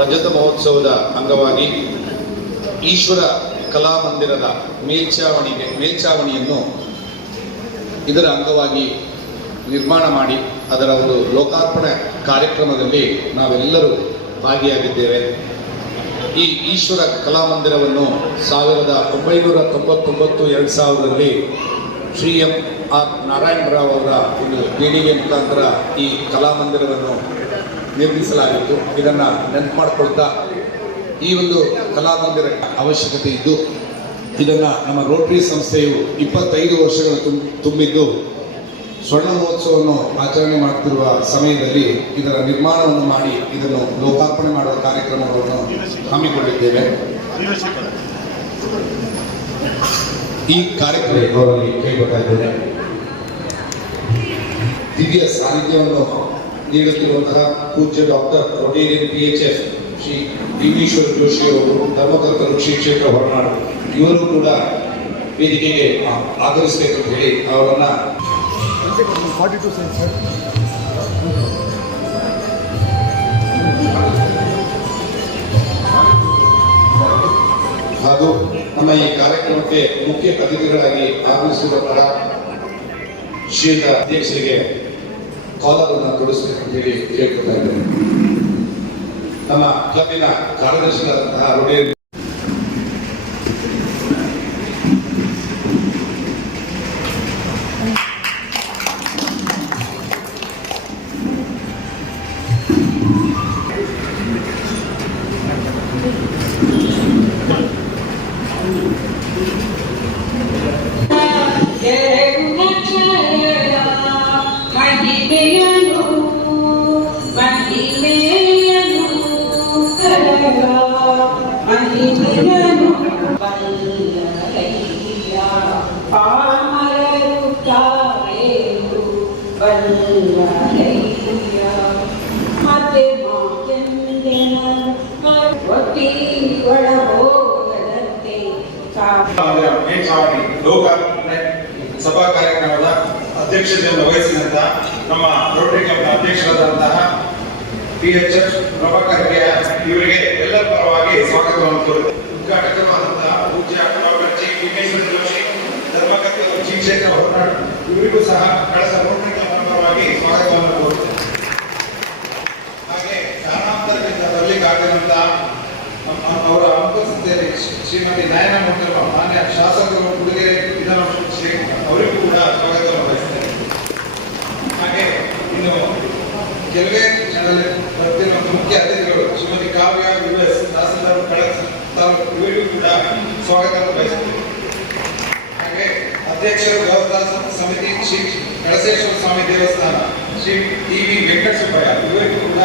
ರಜತ ಮಹೋತ್ಸವದ ಅಂಗವಾಗಿ ಈಶ್ವರ ಕಲಾಮಂದಿರದ ಮೇಲ್ಛಾವಣಿಯನ್ನು ಇದರ ಅಂಗವಾಗಿ ನಿರ್ಮಾಣ ಮಾಡಿ ಅದರ ಒಂದು ಲೋಕಾರ್ಪಣೆ ಕಾರ್ಯಕ್ರಮದಲ್ಲಿ ನಾವೆಲ್ಲರೂ ಭಾಗಿಯಾಗಿದ್ದೇವೆ. ಈ ಈಶ್ವರ ಕಲಾಮಂದಿರವನ್ನು 1999-2000ರಲ್ಲಿ ಶ್ರೀ ಎಂ.ಆರ್. ನಾರಾಯಣರಾವ್ ಅವರ ಒಂದು ದೇಣಿಗೆ ಮುಖಾಂತರ ಈ ಕಲಾಮಂದಿರವನ್ನು ನಿರ್ಮಿಸಲಾಗಿತ್ತು. ಇದನ್ನು ನೆನಪು ಮಾಡಿಕೊಳ್ತಾ ಈ ಒಂದು ಕಲಾಮಂದಿರ ಅವಶ್ಯಕತೆ ಇದ್ದು ಇದನ್ನು ನಮ್ಮ ರೋಟರಿ ಸಂಸ್ಥೆಯು 25 ವರ್ಷಗಳು ತುಂಬಿದ್ದು ಸ್ವರ್ಣ ಮಹೋತ್ಸವವನ್ನು ಆಚರಣೆ ಮಾಡುತ್ತಿರುವ ಸಮಯದಲ್ಲಿ ಇದರ ನಿರ್ಮಾಣವನ್ನು ಮಾಡಿ ಇದನ್ನು ಲೋಕಾರ್ಪಣೆ ಮಾಡುವ ಕಾರ್ಯಕ್ರಮಗಳನ್ನು ಹಮ್ಮಿಕೊಂಡಿದ್ದೇವೆ. ಈ ಕಾರ್ಯಕ್ರಮದಲ್ಲಿ ಕೈಗೊಳ್ತಾ ಇದ್ದೇನೆ. ದಿವ್ಯ ಸಾನ್ನಿಧ್ಯವನ್ನು ನೀಡುತ್ತಿರುವಂತಹ ಪೂಜ್ಯ doctor Rotarian PHF Shri Bhimeshwara Joshi ಅವರು, ಧರ್ಮಕರ್ತರು ಶ್ರೀ ಕ್ಷೇತ್ರ ಹೊರನಾಡು, ಇವರು ಕೂಡ ವೇದಿಕೆಗೆ ಆಗಮಿಸಬೇಕಂತ ಹೇಳಿ ಅವರನ್ನ ಹಾಗೂ ನಮ್ಮ ಈ ಕಾರ್ಯಕ್ರಮಕ್ಕೆ ಮುಖ್ಯ ಅತಿಥಿಗಳಾಗಿ ಆಗಮಿಸಿರುವಂತಹ ಶ್ರೀಯುತ ಅಧ್ಯಕ್ಷರಿಗೆ ಕಾಲರನ್ನು ತೊಡಗಿಸಬೇಕಂತ ಹೇಳಿ ಕೇಳ್ಕೊತಾ ಇದ್ದೇನೆ. ನಮ್ಮ ಕ್ಲಬ್ಬಿನ ಕಾರ್ಯದರ್ಶಿಯಾದಂತಹ ರೊಟೇರಿಯನ್ ಲೋಕಾರ್ಪಣೆ ಸಭಾ ಕಾರ್ಯಕ್ರಮದ ಅಧ್ಯಕ್ಷತೆಯನ್ನು ವಹಿಸಿದಂತಹ ನಮ್ಮ ರೋಟರಿ ಕ್ಲಬ್ನ ಅಧ್ಯಕ್ಷರಾದಂತಹ PHF ಪ್ರಭಾಕರ್ ಇವರಿಗೆ ಎಲ್ಲರ ಪರವಾಗಿ ಸ್ವಾಗತವನ್ನು ಕೋರುತ್ತೇವೆ. ಉದ್ಘಾಟಕರಾದಂತಹ ಪೂಜ್ಯ ಡಾಕ್ಟರ್ ಜಿ ಭೀಮೇಶ್ವರ ಜೋಶಿ, ಧರ್ಮಕರ್ತರು ಶ್ರೀ ಕ್ಷೇತ್ರ ಹೊರನಾಡು, ಇವರಿಗೂ ಸಹ ಕಳಸ ರೋಟರಿ ಕ್ಲಬ್ನ ಪರವಾಗಿ ಸ್ವಾಗತವನ್ನು ಕೋರುತ್ತೇವೆ. ಹಾಗೆ ಕಾರಣಾಂತರದಿಂದ ಬರಲಿಕ್ಕಾಗದಂತಹ ಅವರ ಅನುಪಸ್ಥಿತಿಯಲ್ಲಿ ಶ್ರೀಮತಿ ನಯನ ಮೊಟ್ಟಲ ಮಾನ್ಯ ಶಾಸಕರು ಹುಡುಗೆರೆ ವಿಧಾನ ಶ್ರೀ ಅವರಿಗೂ ಕೂಡ ಸ್ವಾಗತವನ್ನು ಬಯಸ್ತೇನೆ. ಹಾಗೆ ಇನ್ನು ಕೆಲವೇ ಕ್ಷಣದಲ್ಲಿ ಬರ್ತಿರುವ ಮುಖ್ಯ ಅತಿಥಿಗಳು ಶ್ರೀಮತಿ ಕಾವ್ಯ US ತಹಸೀಲ್ದಾರ್ ಕಳಸ ತಾಲೂಕು, ಇವರಿಗೂ ಕೂಡ ಸ್ವಾಗತವನ್ನು ಬಯಸ್ತೇನೆ. ಹಾಗೆ ಅಧ್ಯಕ್ಷರು ದೇವಸ್ಥಾನ ಸಮಿತಿ ಶ್ರೀ ಕಳಸೇಶ್ವರ ಸ್ವಾಮಿ ದೇವಸ್ಥಾನ ಶ್ರೀ TV ವೆಂಕಟಸುಬ್ಬಯ್ಯ, ಇವರಿಗೂ ಕೂಡ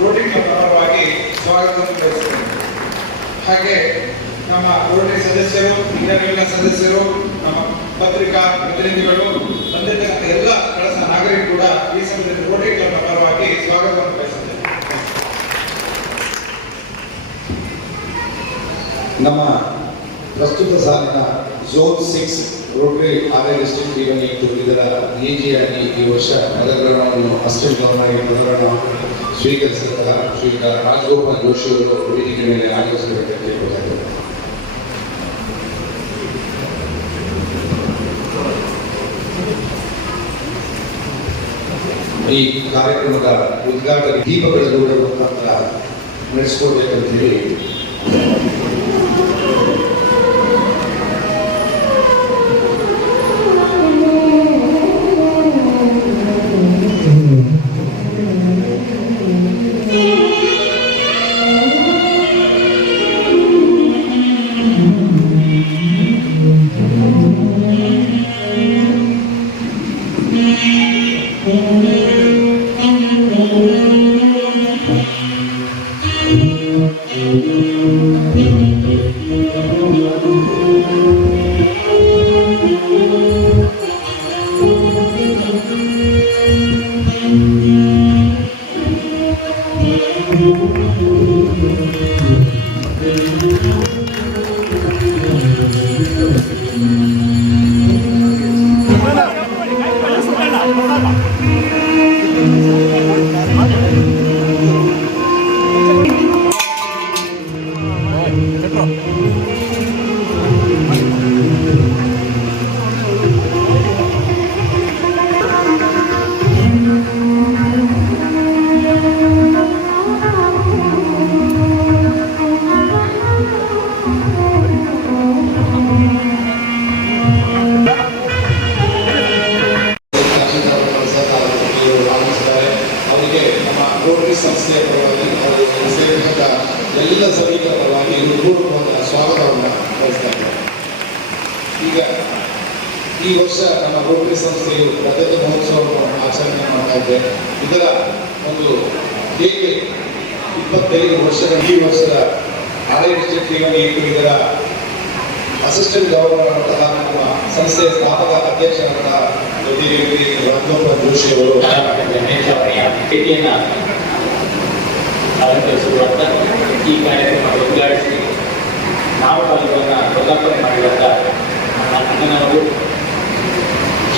ರೋಟರಿ ಕ್ಲಬ್ ಪರವಾಗಿ ಸ್ವಾಗತವನ್ನು ಬಯಸ್ತೇನೆ. ಹಾಗೆ ನಮ್ಮ ರೋಟರಿ ಸದಸ್ಯರು, ಇನ್ನೆಲ್ಲ ಸದಸ್ಯರು, ನಮ್ಮ ಪತ್ರಿಕಾ ಪ್ರತಿನಿಧಿಗಳು, ಬಂದಿದ್ದಂಥ ಎಲ್ಲ ಕಳಸ ನಾಗರಿಕರು ಕೂಡ ಈ ಸಮಯದಲ್ಲಿ ರೋಟರಿ ಕ್ಲಬ್ನ ಪರವಾಗಿ ಸ್ವಾಗತವನ್ನು ಬಯಸುತ್ತೇನೆ. ನಮ್ಮ ಪ್ರಸ್ತುತ ಸಾಲಿನ ಝೋನ್ 6 ರೋಟರಿ RI ಡಿಸ್ಟ್ರಿಕ್ಟ್ ಇತ್ತು. ಇದರ AG ಆಗಿ ಈ ವರ್ಷ ಪದಗ್ರಹಣವನ್ನು ಅಸಿಸ್ಟೆಂಟ್ ಗವರ್ನರ್ ಪದಗ್ರಹಣವನ್ನು ಸ್ವೀಕರಿಸಿದ ಶ್ರೀಯುತ ರಾಜಗೋಪಾಲ್ ಜೋಶಿ ಅವರು ವೇದಿಕೆ ಮೇಲೆ ಆಗಮಿಸಬೇಕೆಂದು ಕೇಳಿಕೊಳ್ಳುತ್ತೇವೆ. ಈ ಕಾರ್ಯಕ್ರಮದ ಉದ್ಘಾಟನೆ ದೀಪಗಳ ಮುಖಾಂತರ ನಡೆಸಿಕೊಡ್ಬೇಕಂತ ಹೇಳಿ ಎಲ್ಲ ಸೈನಿಕರ ಪರವಾಗಿ ಹೃತ್ಪೂರ್ವಕವಾದ ಸ್ವಾಗತವನ್ನು ಬಯಸ್ತಾ ಇದ್ದಾರೆ. ಈಗ ಈ ವರ್ಷ ನಮ್ಮ ರೋಟರಿ ಸಂಸ್ಥೆಯು ರಜತ ಮಹೋತ್ಸವವನ್ನು ಆಚರಣೆ ಮಾಡ್ತಾ ಇದೆ. ಇದರ ಒಂದು ಹೇಗೆ 25 ವರ್ಷಗಳ ಈ ವರ್ಷದ ಆಡಳಿತ ಠೇವಣಿಯನ್ನು ಇದರ ಅಸಿಸ್ಟೆಂಟ್ ಗವರ್ನರ್ ಅಂತಹ ನಮ್ಮ ಸಂಸ್ಥೆಯ ಸ್ಥಾಪಕ ಅಧ್ಯಕ್ಷರಾದ ರಾಮಗೋಪಾಲ್ ಜೋಶಿ ಅವರು ಭೇಟಿಯನ್ನು ಅಲಂಕರಿಸಿರುವಂಥ ಈ ಕಾರ್ಯಕ್ರಮ ಉದ್ಘಾಟಿಸಿ ನಾಮಫಲಕವನ್ನು ಲೋಕಾರ್ಪಣೆ ಮಾಡಿರುವಂಥ ನಮ್ಮ ಅಣ್ಣನವರು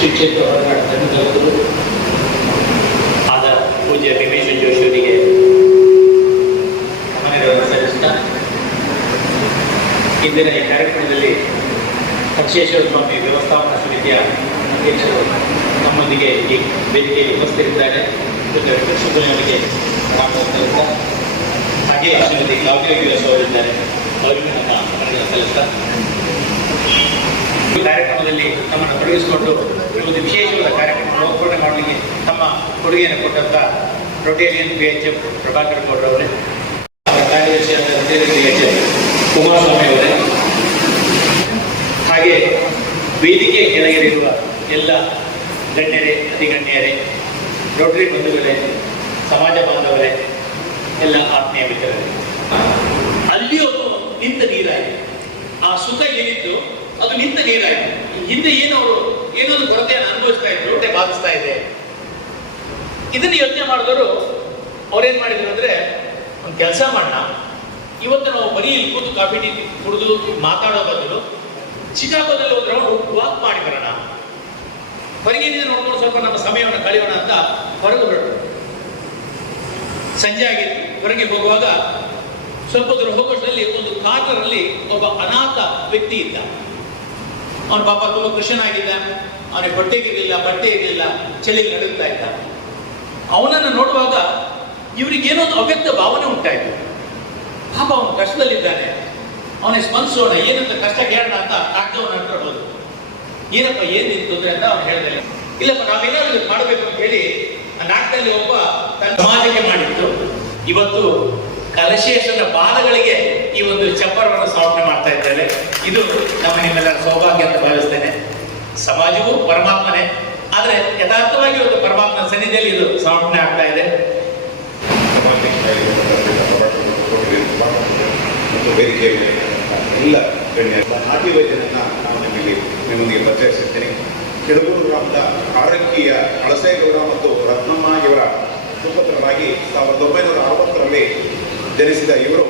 ಶಿಕ್ಷಕ ಹೋರಾಟ ಧರ್ಮದವರು ಆದ ಪೂಜ್ಯ ಭೀಮೇಶ್ವರ ಜೋಶಿಯವರಿಗೆ ನಮನಗಳನ್ನು ಸಲ್ಲಿಸುತ್ತಾ ಇಂದಿನ ಈ ಕಾರ್ಯಕ್ರಮದಲ್ಲಿ ಪಕ್ಷೇಶ್ವರ ಸ್ವಾಮಿ ವ್ಯವಸ್ಥಾಪನಾ ಸಮಿತಿಯ ಅಧ್ಯಕ್ಷರು ನಮ್ಮೊಂದಿಗೆ ಈ ವೇದಿಕೆಯಲ್ಲಿ ಉಪಸ್ಥಿತರಿದ್ದಾರೆ. ಅವರಿಗೆ ಮಾತನಾಡುತ್ತಾ ಹಾಗೆ ಶ್ರೀಮತಿ ಕಾವ್ಯ ಅವರಿದ್ದಾರೆ, ಅವರಿಗೂ ನಮ್ಮ ನಮನಗಳನ್ನು ಸಲ್ಲಿಸ್ತಾ ಈ ಕಾರ್ಯಕ್ರಮದಲ್ಲಿ ತಮ್ಮನ್ನು ತೊಡಗಿಸಿಕೊಂಡು ಈ ಒಂದು ವಿಶೇಷವಾದ ಕಾರ್ಯಕ್ರಮ ಲೋಕಾರ್ಪಣೆ ಮಾಡಲಿಕ್ಕೆ ತಮ್ಮ ಕೊಡುಗೆಯನ್ನು ಕೊಟ್ಟಂತ ರೋಟೇರಿಯನ್ PHF ಪ್ರಭಾಕರ್ ಗೌಡ್ರವರೇ, ಕಾರ್ಯದರ್ಶಿಯಾದ PHF ಕುಮಾರಸ್ವಾಮಿ ಅವರೇ, ಹಾಗೆ ವೇದಿಕೆ ಕೆಳಗಿರುವ ಎಲ್ಲ ಗಣ್ಯರೇ, ಅತಿಗಣ್ಯರೇ, ರೋಟರಿ ಬಂಧುಗಳೇ, ಸಮಾಜ ಬಾಂಧವರೇ, ಎಲ್ಲ ಆತ್ಮೀಯ ಮಿತ್ರರೇ, ಅಲ್ಲಿಯೂ ನಿಂತ ನೀರಾಯಿತು. ಆ ಸುಖ ಏನಿತ್ತು ಅದು ನಿಂತ ನೀರಾಯಿತು. ಹಿಂದೆ ಏನೊಂದು ಕೊರತೆಯನ್ನು ಅನುಭವಿಸ್ತಾ ಇದ್ರು, ಬಾಧಿಸ್ತಾ ಇದೆ. ಇದನ್ನು ಯೋಚನೆ ಮಾಡಿದವರು ಅವ್ರೇನ್ ಮಾಡಿದ್ರು ಅಂದ್ರೆ, ಒಂದು ಕೆಲಸ ಮಾಡೋಣ, ಇವತ್ತು ನಾವು ಬರೀ ಇಲ್ಲಿ ಕೂತು ಕಾಫಿ ಟೀ ಕುಡಿದು ಮಾತಾಡೋ ಬದಲು ಚಿಕಾಗೋದಲ್ಲಿ ಒಂದು ರೌಂಡ್ ವಾಕ್ ಮಾಡಿ ಬರೋಣ, ಹೊರಗಿನಿಂದ ನೋಡ್ಕೊಂಡು ಸ್ವಲ್ಪ ನಮ್ಮ ಸಮಯವನ್ನು ಕಳೆಯೋಣ ಅಂತ ಹೊರಗೆ ಹೊರಟು. ಸಂಜೆ ಆಗಿತ್ತು. ಹೊರಗೆ ಹೋಗುವಾಗ ಸ್ವಲ್ಪ ದೂರ ಹೋಗೋಷ್ಟರಲ್ಲಿ ಒಂದು ಕಾರ್ನಲ್ಲಿ ಒಬ್ಬ ಅನಾಥ ವ್ಯಕ್ತಿ ಇದ್ದ. ಅವನ ಪಾಪ ತುಂಬ ಕೃಷ್ಣನಾಗಿದ್ದ, ಅವನಿಗೆ ಹೊಟ್ಟೆಗಿರಲಿಲ್ಲ, ಬಟ್ಟೆ ಇರಲಿಲ್ಲ, ಚಳಿಗೆ ನಡುಗ್ತಾ ಇದ್ದ. ಅವನನ್ನು ನೋಡುವಾಗ ಇವರಿಗೇನೋ ಒಂದು ಅವ್ಯಕ್ತ ಭಾವನೆ ಉಂಟಾಯಿತು. ಪಾಪ ಅವನು ಕಷ್ಟದಲ್ಲಿದ್ದಾನೆ, ಅವನಿಗೆ ಸ್ಪಂದಿಸೋಣ, ಏನಂತ ಕಷ್ಟ ಕೇಳೋಣ ಅಂತ ಕಾಗ್ದವನ್ನ ಹತ್ರ ಹೋದ್ರು. ಏನಪ್ಪ ಏನ್ ತೊಂದರೆ ಅಂತ ಅವ್ನು ಹೇಳ್ದೆ. ಇಲ್ಲಪ್ಪ ನಾವೇನಾದ್ರೂ ಮಾಡಬೇಕು ಅಂತ ಹೇಳಿ ಆ ನಾಟಕದಲ್ಲಿ ಒಬ್ಬ ತನ್ನ ಸಮಾಜಕ್ಕೆ ಮಾಡಿತ್ತು. ಇವತ್ತು ಕಲಶೇಶ್ವರ ಪಾದಗಳಿಗೆ ಈ ಒಂದು ಚಪ್ಪರವನ್ನು ಸಮರ್ಪಣೆ ಮಾಡ್ತಾ ಇದ್ದೇವೆ. ಇದು ನಮ್ಮ ನಿಮ್ಮೆಲ್ಲರ ಸೌಭಾಗ್ಯ ಅಂತ ಭಾವಿಸ್ತೇನೆ. ಸಮಾಜವು ಪರಮಾತ್ಮನೇ, ಆದ್ರೆ ಯಥಾರ್ಥವಾಗಿ ಒಂದು ಪರಮಾತ್ಮನ ಸನ್ನಿಧಿಯಲ್ಲಿ ಇದು ಸಮರ್ಪಣೆ ಆಗ್ತಾ ಇದೆ. ಮತ್ತು ವೇದಿಕೆಯಲ್ಲಿ ಎಲ್ಲ ಗಣ್ಯರ ನಾಟಿ ವೈದ್ಯರನ್ನು ನಾನು ನಿಮ್ಮೊಂದಿಗೆ ಪರಿಚಯಿಸುತ್ತೇನೆ. ಕೆಡಗೂರು ಗ್ರಾಮದ ಆರಕ್ಕಿಯ ಅಳಸೇಗೌಡ ಮತ್ತು ರತ್ನಮ್ಮ ಇವರ ಸುಪುತ್ರರಾಗಿ 1960ರಲ್ಲಿ ಜನಿಸಿದ ಇವರು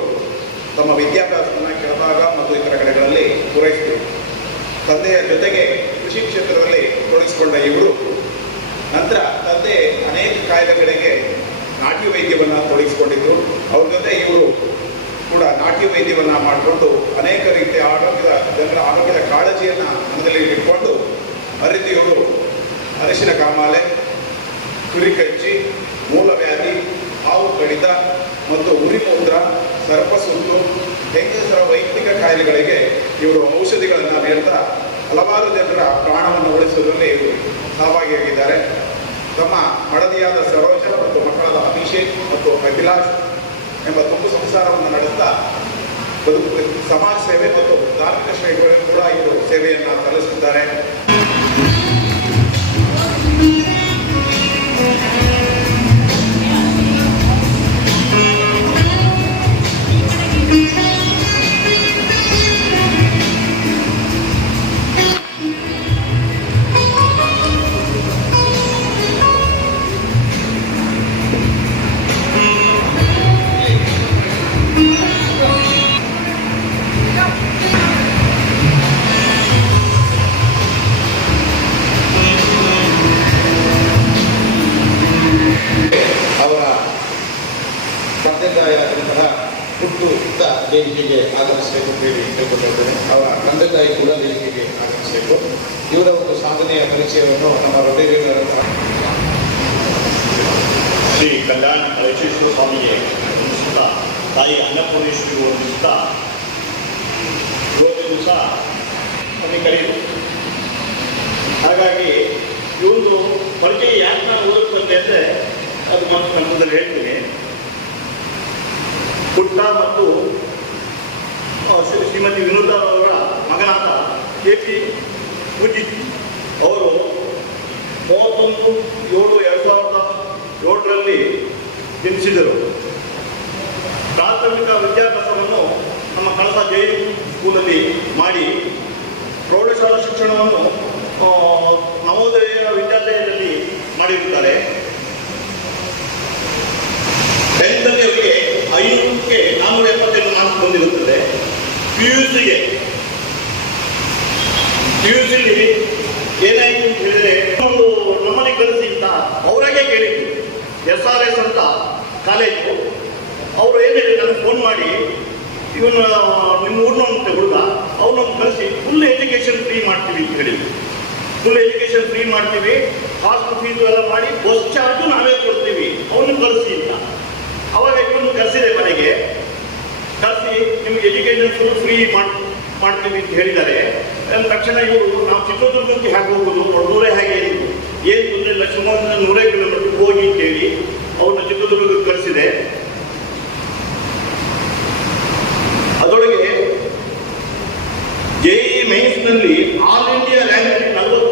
ತಮ್ಮ ವಿದ್ಯಾಭ್ಯಾಸವನ್ನು ಕೆಳಭಾಗ ಮತ್ತು ಇತರ ಕಡೆಗಳಲ್ಲಿ ಪೂರೈಸಿದರು. ತಂದೆಯ ಜೊತೆಗೆ ಕೃಷಿ ಕ್ಷೇತ್ರದಲ್ಲಿ ತೊಡಗಿಸಿಕೊಂಡ ಇವರು ನಂತರ ತಂದೆ ಅನೇಕ ಕಾಯಿಲೆಗಳಿಗೆ ನಾಟಿ ವೈದ್ಯವನ್ನು ತೊಡಗಿಸಿಕೊಂಡಿದ್ದು, ಅವ್ರ ಜೊತೆ ಇವರು ಕೂಡ ನಾಟಿ ವೈದ್ಯವನ್ನು ಮಾಡಿಕೊಂಡು ಅನೇಕ ರೀತಿಯ ಜನರ ಆರೋಗ್ಯದ ಕಾಳಜಿಯನ್ನು ಮನದಲ್ಲಿ ಇಟ್ಕೊಂಡು ಅರಿತಿಯವರು ಅರಿಶಿನ ಕಾಮಾಲೆ, ಕುರಿಕಚ್ಚಿ, ಮೂಲವ್ಯಾಧಿ, ಹಾವು ಕಡಿತ ಮತ್ತು ಉರಿಮೂತ್ರ, ಸರ್ಪಸುತ್ತು, ಹೆಂಗಸರ ವೈಯಕ್ತಿಕ ಕಾಯಿಲೆಗಳಿಗೆ ಇವರು ಔಷಧಿಗಳನ್ನು ನೀಡ್ತಾ ಹಲವಾರು ಜನರ ಪ್ರಾಣವನ್ನು ಉಳಿಸುವುದರಲ್ಲಿ ಇವರು ಸಹಭಾಗಿಯಾಗಿದ್ದಾರೆ. ತಮ್ಮ ಮಡದಿಯಾದ ಸರೋಜ ಮತ್ತು ಮಕ್ಕಳಾದ ಅಭಿಷೇಕ್ ಮತ್ತು ಅಭಿಲಾಷ್ ಎಂಬ ತುಂಬು ಸಂಸಾರವನ್ನು ನಡೆಸ್ತಾ ಸಮಾಜ ಸೇವೆ ಮತ್ತು ಧಾರ್ಮಿಕ ಶ್ರೇಣಿಗಳಿಗೂ ಕೂಡ ಇವರು ಸೇವೆಯನ್ನು ಸಲ್ಲಿಸುತ್ತಿದ್ದಾರೆ. ವೇದಿಕೆಗೆ ಆಗಮಿಸಬೇಕು ಅಂತ ಹೇಳಿ ಕೇಳ್ಕೊಂಡಿದ್ದೇನೆ. ಅವರ ತಂದೆ ತಾಯಿ ಕೂಡ ವೇದಿಕೆಗೆ ಆಗಮಿಸಬೇಕು. ಇವರ ಒಂದು ಸಾಧನೆಯ ಪರಿಚಯವನ್ನು ನಮ್ಮ ರೋಟರಿಯವರ ಶ್ರೀ ಕಲ್ಯಾಣ ಕಳಶೇಶ್ವರ ಸ್ವಾಮಿಗೆ ವಂದಿಸುತ್ತಾ, ತಾಯಿ ಅನ್ನಪೂರ್ಣೇಶ್ವರಿಗೆ ವಂದಿಸುತ್ತಾ, ಇವತ್ತು ಸಹ ನಮಗೆ ಕರೆಯಿತು. ಹಾಗಾಗಿ ಇವತ್ತು ಪರಿಚಯ ಯಾಕೆ ನಾನು ಓದುತ್ತಂತೆ ಅಂದರೆ ಅದು ಮತ್ತು ಕನ್ನಡದಲ್ಲಿ ಹೇಳ್ತೀನಿ. ಪುಟ್ಟ ಮತ್ತು ಶ್ರೀಮತಿ ವಿನೋದ ಅವರ ಮಗನಾದ KP ಪೂಜಿತ್ ಅವರು 31/7/2007 ಜನಿಸಿದರು. ಪ್ರಾಥಮಿಕ ವಿದ್ಯಾಭ್ಯಾಸವನ್ನು ನಮ್ಮ ಕಳಸ ಜೈ ಸ್ಕೂಲಲ್ಲಿ ಮಾಡಿ ಪ್ರೌಢಶಾಲಾ ಶಿಕ್ಷಣವನ್ನು ನವೋದಯ ವಿದ್ಯಾಲಯದಲ್ಲಿ ಮಾಡಿರುತ್ತಾರೆ. 10ರಲ್ಲಿ ಅವರಿಗೆ 500ಕ್ಕೆ 478 ಮಾರ್ಕ್ಸ್ ಬಂದಿರುತ್ತದೆ. PUCಲಿ ಏನಾಯಿತು ಅಂತ ಹೇಳಿದ್ರೆ ನಮ್ಮಲ್ಲಿ ಕಳಿಸಿ ಅಂತ ಅವರಾಗೆ ಕೇಳಿದ್ರು. SRS ಅಂತ ಕಾಲೇಜು ಅವರು ಏನು ಹೇಳಿದ್ರು, ನನಗೆ ಫೋನ್ ಮಾಡಿ ಇವನ್ನ ನಿಮ್ಮ ಊರಿನಂತೆ ಹುಡುಗ ಅವ್ರನ್ನೊಂದು ಕಳಿಸಿ ಫುಲ್ ಎಜುಕೇಷನ್ ಫ್ರೀ ಮಾಡ್ತೀವಿ ಅಂತ ಹೇಳಿದ್ರು. ಫುಲ್ ಎಜುಕೇಷನ್ ಫ್ರೀ ಮಾಡ್ತೀವಿ, ಹಾಸ್ಟೆಲ್ ಫೀಸು ಎಲ್ಲ ಮಾಡಿ ಬಸ್ ಚಾರ್ಜು ನಾವೇ ಕೊಡ್ತೀವಿ, ಅವನ್ನ ಕಳಿಸಿ ಅಂತ. ಅವಾಗ ಇವನು ಕರೆಸಿದೆ ಮನೆಗೆ, ಕಳಿಸಿ ನಿಮ್ಗೆ ಎಜುಕೇಷನ್ ಫುಲ್ ಫ್ರೀ ಮಾಡ್ತೀವಿ ಅಂತ ಹೇಳಿದ್ದಾರೆ. ತಕ್ಷಣ ಇವರು ನಾವು ಚಿತ್ರದುರ್ಗಕ್ಕೆ ಹೇಗೆ ಹೋಗೋದು, ಹೊರದೂರೇ ಹೇಗೆ ಏನು ತೊಂದರೆ ಇಲ್ಲ, ಶಿವಮೊಗ್ಗದಿಂದ 100 ಕಿಲೋಮೀಟರ್ ಹೋಗಿ ಅಂತೇಳಿ ಅವ್ರನ್ನ ಚಿತ್ರದುರ್ಗಕ್ಕೆ ಕಳಿಸಿದೆ. ಅದರೊಳಗೆ JEE ಮೇನ್ಸ್ನಲ್ಲಿ ಆಲ್ ಇಂಡಿಯಾ ರ್ಯಾಂಕ್ 40,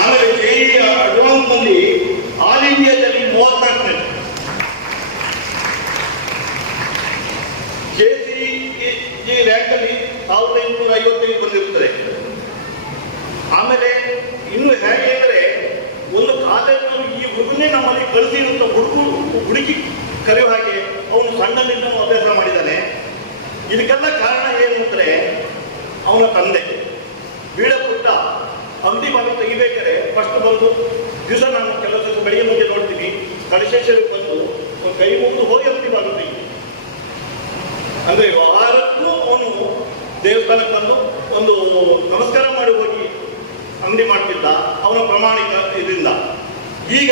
ಆಮೇಲೆ JEE ಅಡ್ವಾನ್ಸ್ನಲ್ಲಿ ಆಲ್ ಇಂಡಿಯಾದಲ್ಲಿ 34ನೇ, JCE ರ್ಯಾಂಕಲ್ಲಿ 1855 ಬಂದಿರುತ್ತದೆ. ಆಮೇಲೆ ಇನ್ನು ಹೇಗೆ ಅಂದರೆ ಒಂದು ಕಾಲೇಜಿನಲ್ಲಿ ಈ ಹುಡುಗನೇ ನಮ್ಮಲ್ಲಿ ಕಳಿಸಿರುವಂಥ ಹುಡುಕಿ ಕರೆಯೋ ಹಾಗೆ ಅವನು ಸಣ್ಣನಿಂದ ಅಭ್ಯಾಸ ಮಾಡಿದ್ದಾನೆ. ಇದಕ್ಕೆಲ್ಲ ಕಾರಣ ಏನು ಅಂದರೆ ಅವನ ತಂದೆ ಬೀಳಪುಟ್ಟ ಅಂಗಡಿ ಬಾಗಿಲು ತೆಗಿಬೇಕಾದ್ರೆ ಫಸ್ಟ್ ಬಂದು ದಿವಸ ನಾನು ಕೆಲವು ದಿವಸ ಬೆಳಿಗ್ಗೆ ಮುಂದೆ ನೋಡ್ತೀನಿ, ಕಳಶೇಶ್ವರಕ್ಕೆ ಬಂದು ಒಂದು ಕೈ ಮುಗಿದು ಹೋಗಿ ಅಂಗಡಿ ಬಾಗಿಲು ತೆಗಿ ಅಂದರೆ ವ್ಯವಹಾರಕ್ಕೂ ಅವನು ದೇವಸ್ಥಾನಕ್ಕೆ ಬಂದು ಒಂದು ನಮಸ್ಕಾರ ಮಾಡಿ ಹೋಗಿ ಅಂಗಡಿ ಮಾಡ್ತಿದ್ದ ಅವನ ಪ್ರಾಮಾಣಿಕ ಇದರಿಂದ. ಈಗ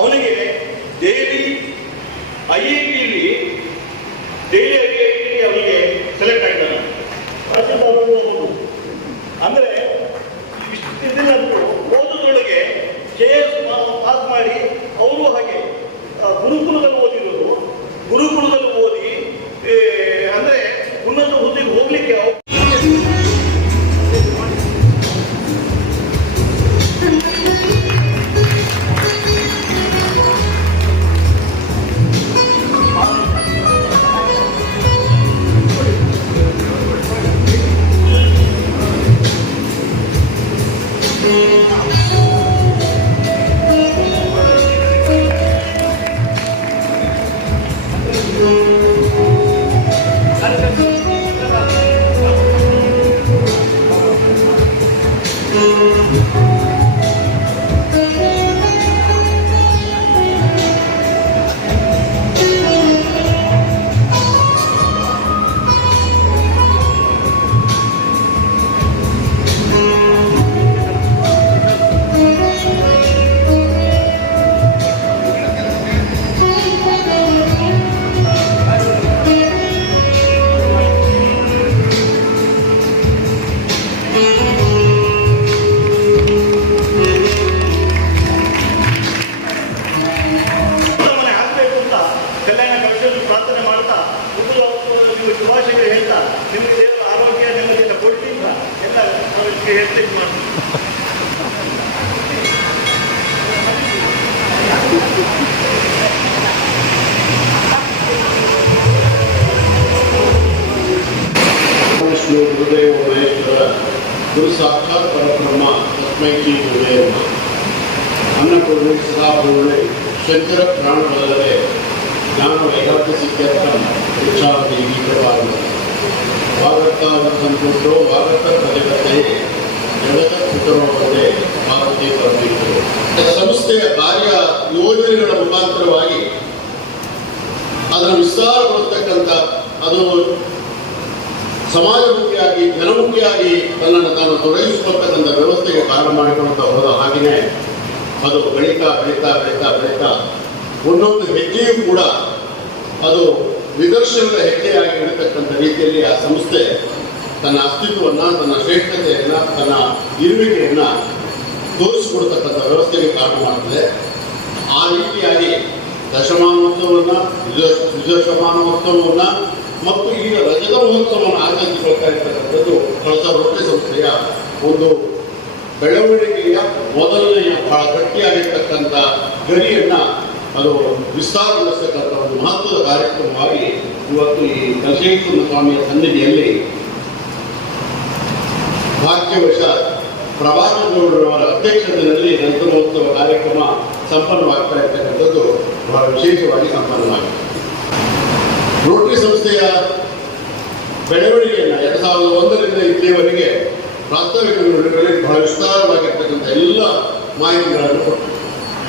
ಅವನಿಗೆ ಡೈಲಿ IITಲಿ ಅವನಿಗೆ ಸೆಲೆಕ್ಟ್ ಆಗಿದ್ದಾನೆ. ಅಂದರೆ ಇದಿಲ್ಲ ಓದೋದ್ರೊಳಗೆ KS ಪಾಸ್ ಮಾಡಿ ಅವರು ಹಾಗೆ ಗುರುಕುಲದಲ್ಲಿ ಓದಿರೋದು, ಗುರುಕುಲದಲ್ಲಿ ಓದಿ ಅಂದರೆ ಉನ್ನತ ಹುದ್ದೆಗೆ ಹೋಗ್ಲಿಕ್ಕೆ ಪ್ರಾರ್ಥನೆ ಮಾಡ್ತಾ ಶುಭಾಶಯಗಳು ಹೇಳ್ತಾ ನಿಮಗೆ ದೇವರ ಆರೋಗ್ಯ ನೆಮ್ಮದಿಯಿಂದ ಕೊಡ್ತೀನಿ ಎಲ್ಲ ಅವರಿಗೆ ಹೇಳ್ತೀನಿ ಮಾಡ್ತೀನಿ. ಹೃದಯ ಮಹೇಶ್ವರ ಗುರು ಸಾಕ್ಷಾತ್ ಪರಬ್ರಹ್ಮ ತಸ್ಮೈ ಶ್ರೀ ಗುರುವೇ ನಮಃ. ಅನ್ನಪೂರ್ಣೆ ಸದಾಪೂರ್ಣೆ ಶಂಕರ ಪ್ರಾಣಬಲವೇ ಜ್ಞಾನ ವೈರಾಗ್ಯ ಸಿದ್ಧಾರ್ಥಂ ಶಿಕ್ಷಾವತಿ ಗೀತವಾದ ವಾಗರ್ತಾವಸಂತುಷ್ಟೋ ವಾಗರ್ತ ಪ್ರಜಗತೆ ಜಗತ ಪುತ್ರವೇ ಪಾರ್ವತಿ ಪರಮೇಶ್ವರ. ಸಂಸ್ಥೆಯ ಕಾರ್ಯ ಯೋಜನೆಗಳ ಮುಖಾಂತರವಾಗಿ ಅದನ್ನು ವಿಸ್ತಾರಗೊಳಿಸ್ತಕ್ಕಂಥ, ಅದು ಸಮಾಜಮುಖಿಯಾಗಿ ಜನಮುಖಿಯಾಗಿ ತನ್ನನ್ನು ತಾನು ತೊಡಗಿಸಿಕೊಳ್ತಕ್ಕಂಥ ವ್ಯವಸ್ಥೆಗೆ ಕಾರಣ ಮಾಡಿಕೊಳ್ತಾ ಹೋದ ಹಾಗೆಯೇ ಅದು ಬೆಳೀತಾ ಬೆಳೀತಾ ಬೆಳೀತಾ ಬೆಳೀತಾ ಒಂದೊಂದು ಹೆಜ್ಜೆಯೂ ಕೂಡ ಅದು ನಿದರ್ಶನದ ಹೆಜ್ಜೆಯಾಗಿ ಇರತಕ್ಕಂಥ ರೀತಿಯಲ್ಲಿ ಆ ಸಂಸ್ಥೆ ತನ್ನ ಅಸ್ತಿತ್ವವನ್ನು, ತನ್ನ ಶ್ರೇಷ್ಠತೆಯನ್ನು, ತನ್ನ ಇರುವಿಕೆಯನ್ನು ತೋರಿಸಿಕೊಡ್ತಕ್ಕಂಥ ವ್ಯವಸ್ಥೆಗೆ ಕಾರಣ ಮಾಡ್ತದೆ. ಆ ರೀತಿಯಾಗಿ ದಶಮಾನೋತ್ಸವವನ್ನು ದ್ವಿದಶಮಾನೋತ್ಸವವನ್ನು ಮತ್ತು ಈಗ ರಜತ ಮಹೋತ್ಸವವನ್ನು ಆಚರಿಸಿಕೊಳ್ತಾ ಇರ್ತಕ್ಕಂಥದ್ದು ಕಳಸ ರೋಟರಿ ಸಂಸ್ಥೆಯ ಒಂದು ಬೆಳವಣಿಗೆಯ ಮೊದಲನೆಯ ಬಹಳ ಗಟ್ಟಿಯಾಗಿರ್ತಕ್ಕಂಥ ಗರಿಯನ್ನು ಅದು ವಿಸ್ತಾರಗೊಳಿಸ್ತಕ್ಕಂಥ ಒಂದು ಮಹತ್ವದ ಕಾರ್ಯಕ್ರಮವಾಗಿ ಇವತ್ತು ಈ ಕಲಶೇಶ್ವರ ಸ್ವಾಮಿಯ ಸನ್ನಿಧಿಯಲ್ಲಿ ಭಾಗ್ಯವಶ ಪ್ರಭಾಕರ್ ಗೌಡರವರ ಅಧ್ಯಕ್ಷತೆಯಲ್ಲಿ ರಜತಮಹೋತ್ಸವ ಕಾರ್ಯಕ್ರಮ ಸಂಪನ್ನವಾಗ್ತಾ ಇರ್ತಕ್ಕಂಥದ್ದು ಬಹಳ ವಿಶೇಷವಾಗಿ ಸಂಪನ್ನವಾಗಿದೆ. ರೋಟರಿ ಸಂಸ್ಥೆಯ ಬೆಳವಣಿಗೆಯನ್ನು 2001ರಿಂದ ಇಲ್ಲಿಯವರೆಗೆ ಪ್ರಾಸ್ತಾವಿಕ ನುಡಿಗಳಲ್ಲಿ ಬಹಳ ವಿಸ್ತಾರವಾಗಿರ್ತಕ್ಕಂಥ ಎಲ್ಲ ಮಾಹಿತಿಗಳನ್ನು ಕೊಟ್ಟರು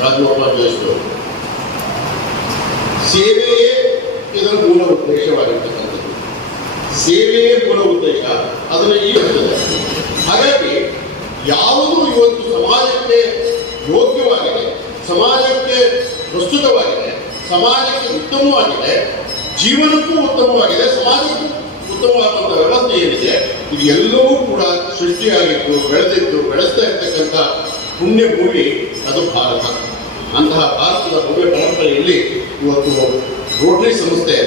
ರಾಜಗೋಪಾಲ್ ಜೋಯಿಸ್ರು. ಸೇವೆಯೇ ಇದರ ಮೂಲ ಉದ್ದೇಶವಾಗಿರ್ತಕ್ಕಂಥದ್ದು. ಸೇವೆಯೇ ಮೂಲ ಉದ್ದೇಶ, ಅದನ್ನು ಈ ಹಂತದ ಹಾಗಾಗಿ ಯಾವುದು ಇವತ್ತು ಸಮಾಜಕ್ಕೆ ಯೋಗ್ಯವಾಗಿದೆ, ಸಮಾಜಕ್ಕೆ ಪ್ರಸ್ತುತವಾಗಿದೆ, ಸಮಾಜಕ್ಕೆ ಉತ್ತಮವಾಗಿದೆ, ಜೀವನಕ್ಕೂ ಉತ್ತಮವಾಗಿದೆ, ಸಮಾಜಕ್ಕೂ ಉತ್ತಮವಾದಂಥ ವ್ಯವಸ್ಥೆ ಏನಿದೆ ಇದು ಎಲ್ಲವೂ ಕೂಡ ಸೃಷ್ಟಿಯಾಗಿತ್ತು, ಬೆಳೆದಿತ್ತು, ಬೆಳೆಸ್ತಾ ಇರ್ತಕ್ಕಂಥ ಪುಣ್ಯ ಭೂಮಿ ಅದು ಭಾರತ. ಅಂತಹ ಭಾರತದ ಭವ್ಯ ಪರಂಪರೆಯಲ್ಲಿ ಇವತ್ತು ರೋಟರಿ ಸಂಸ್ಥೆ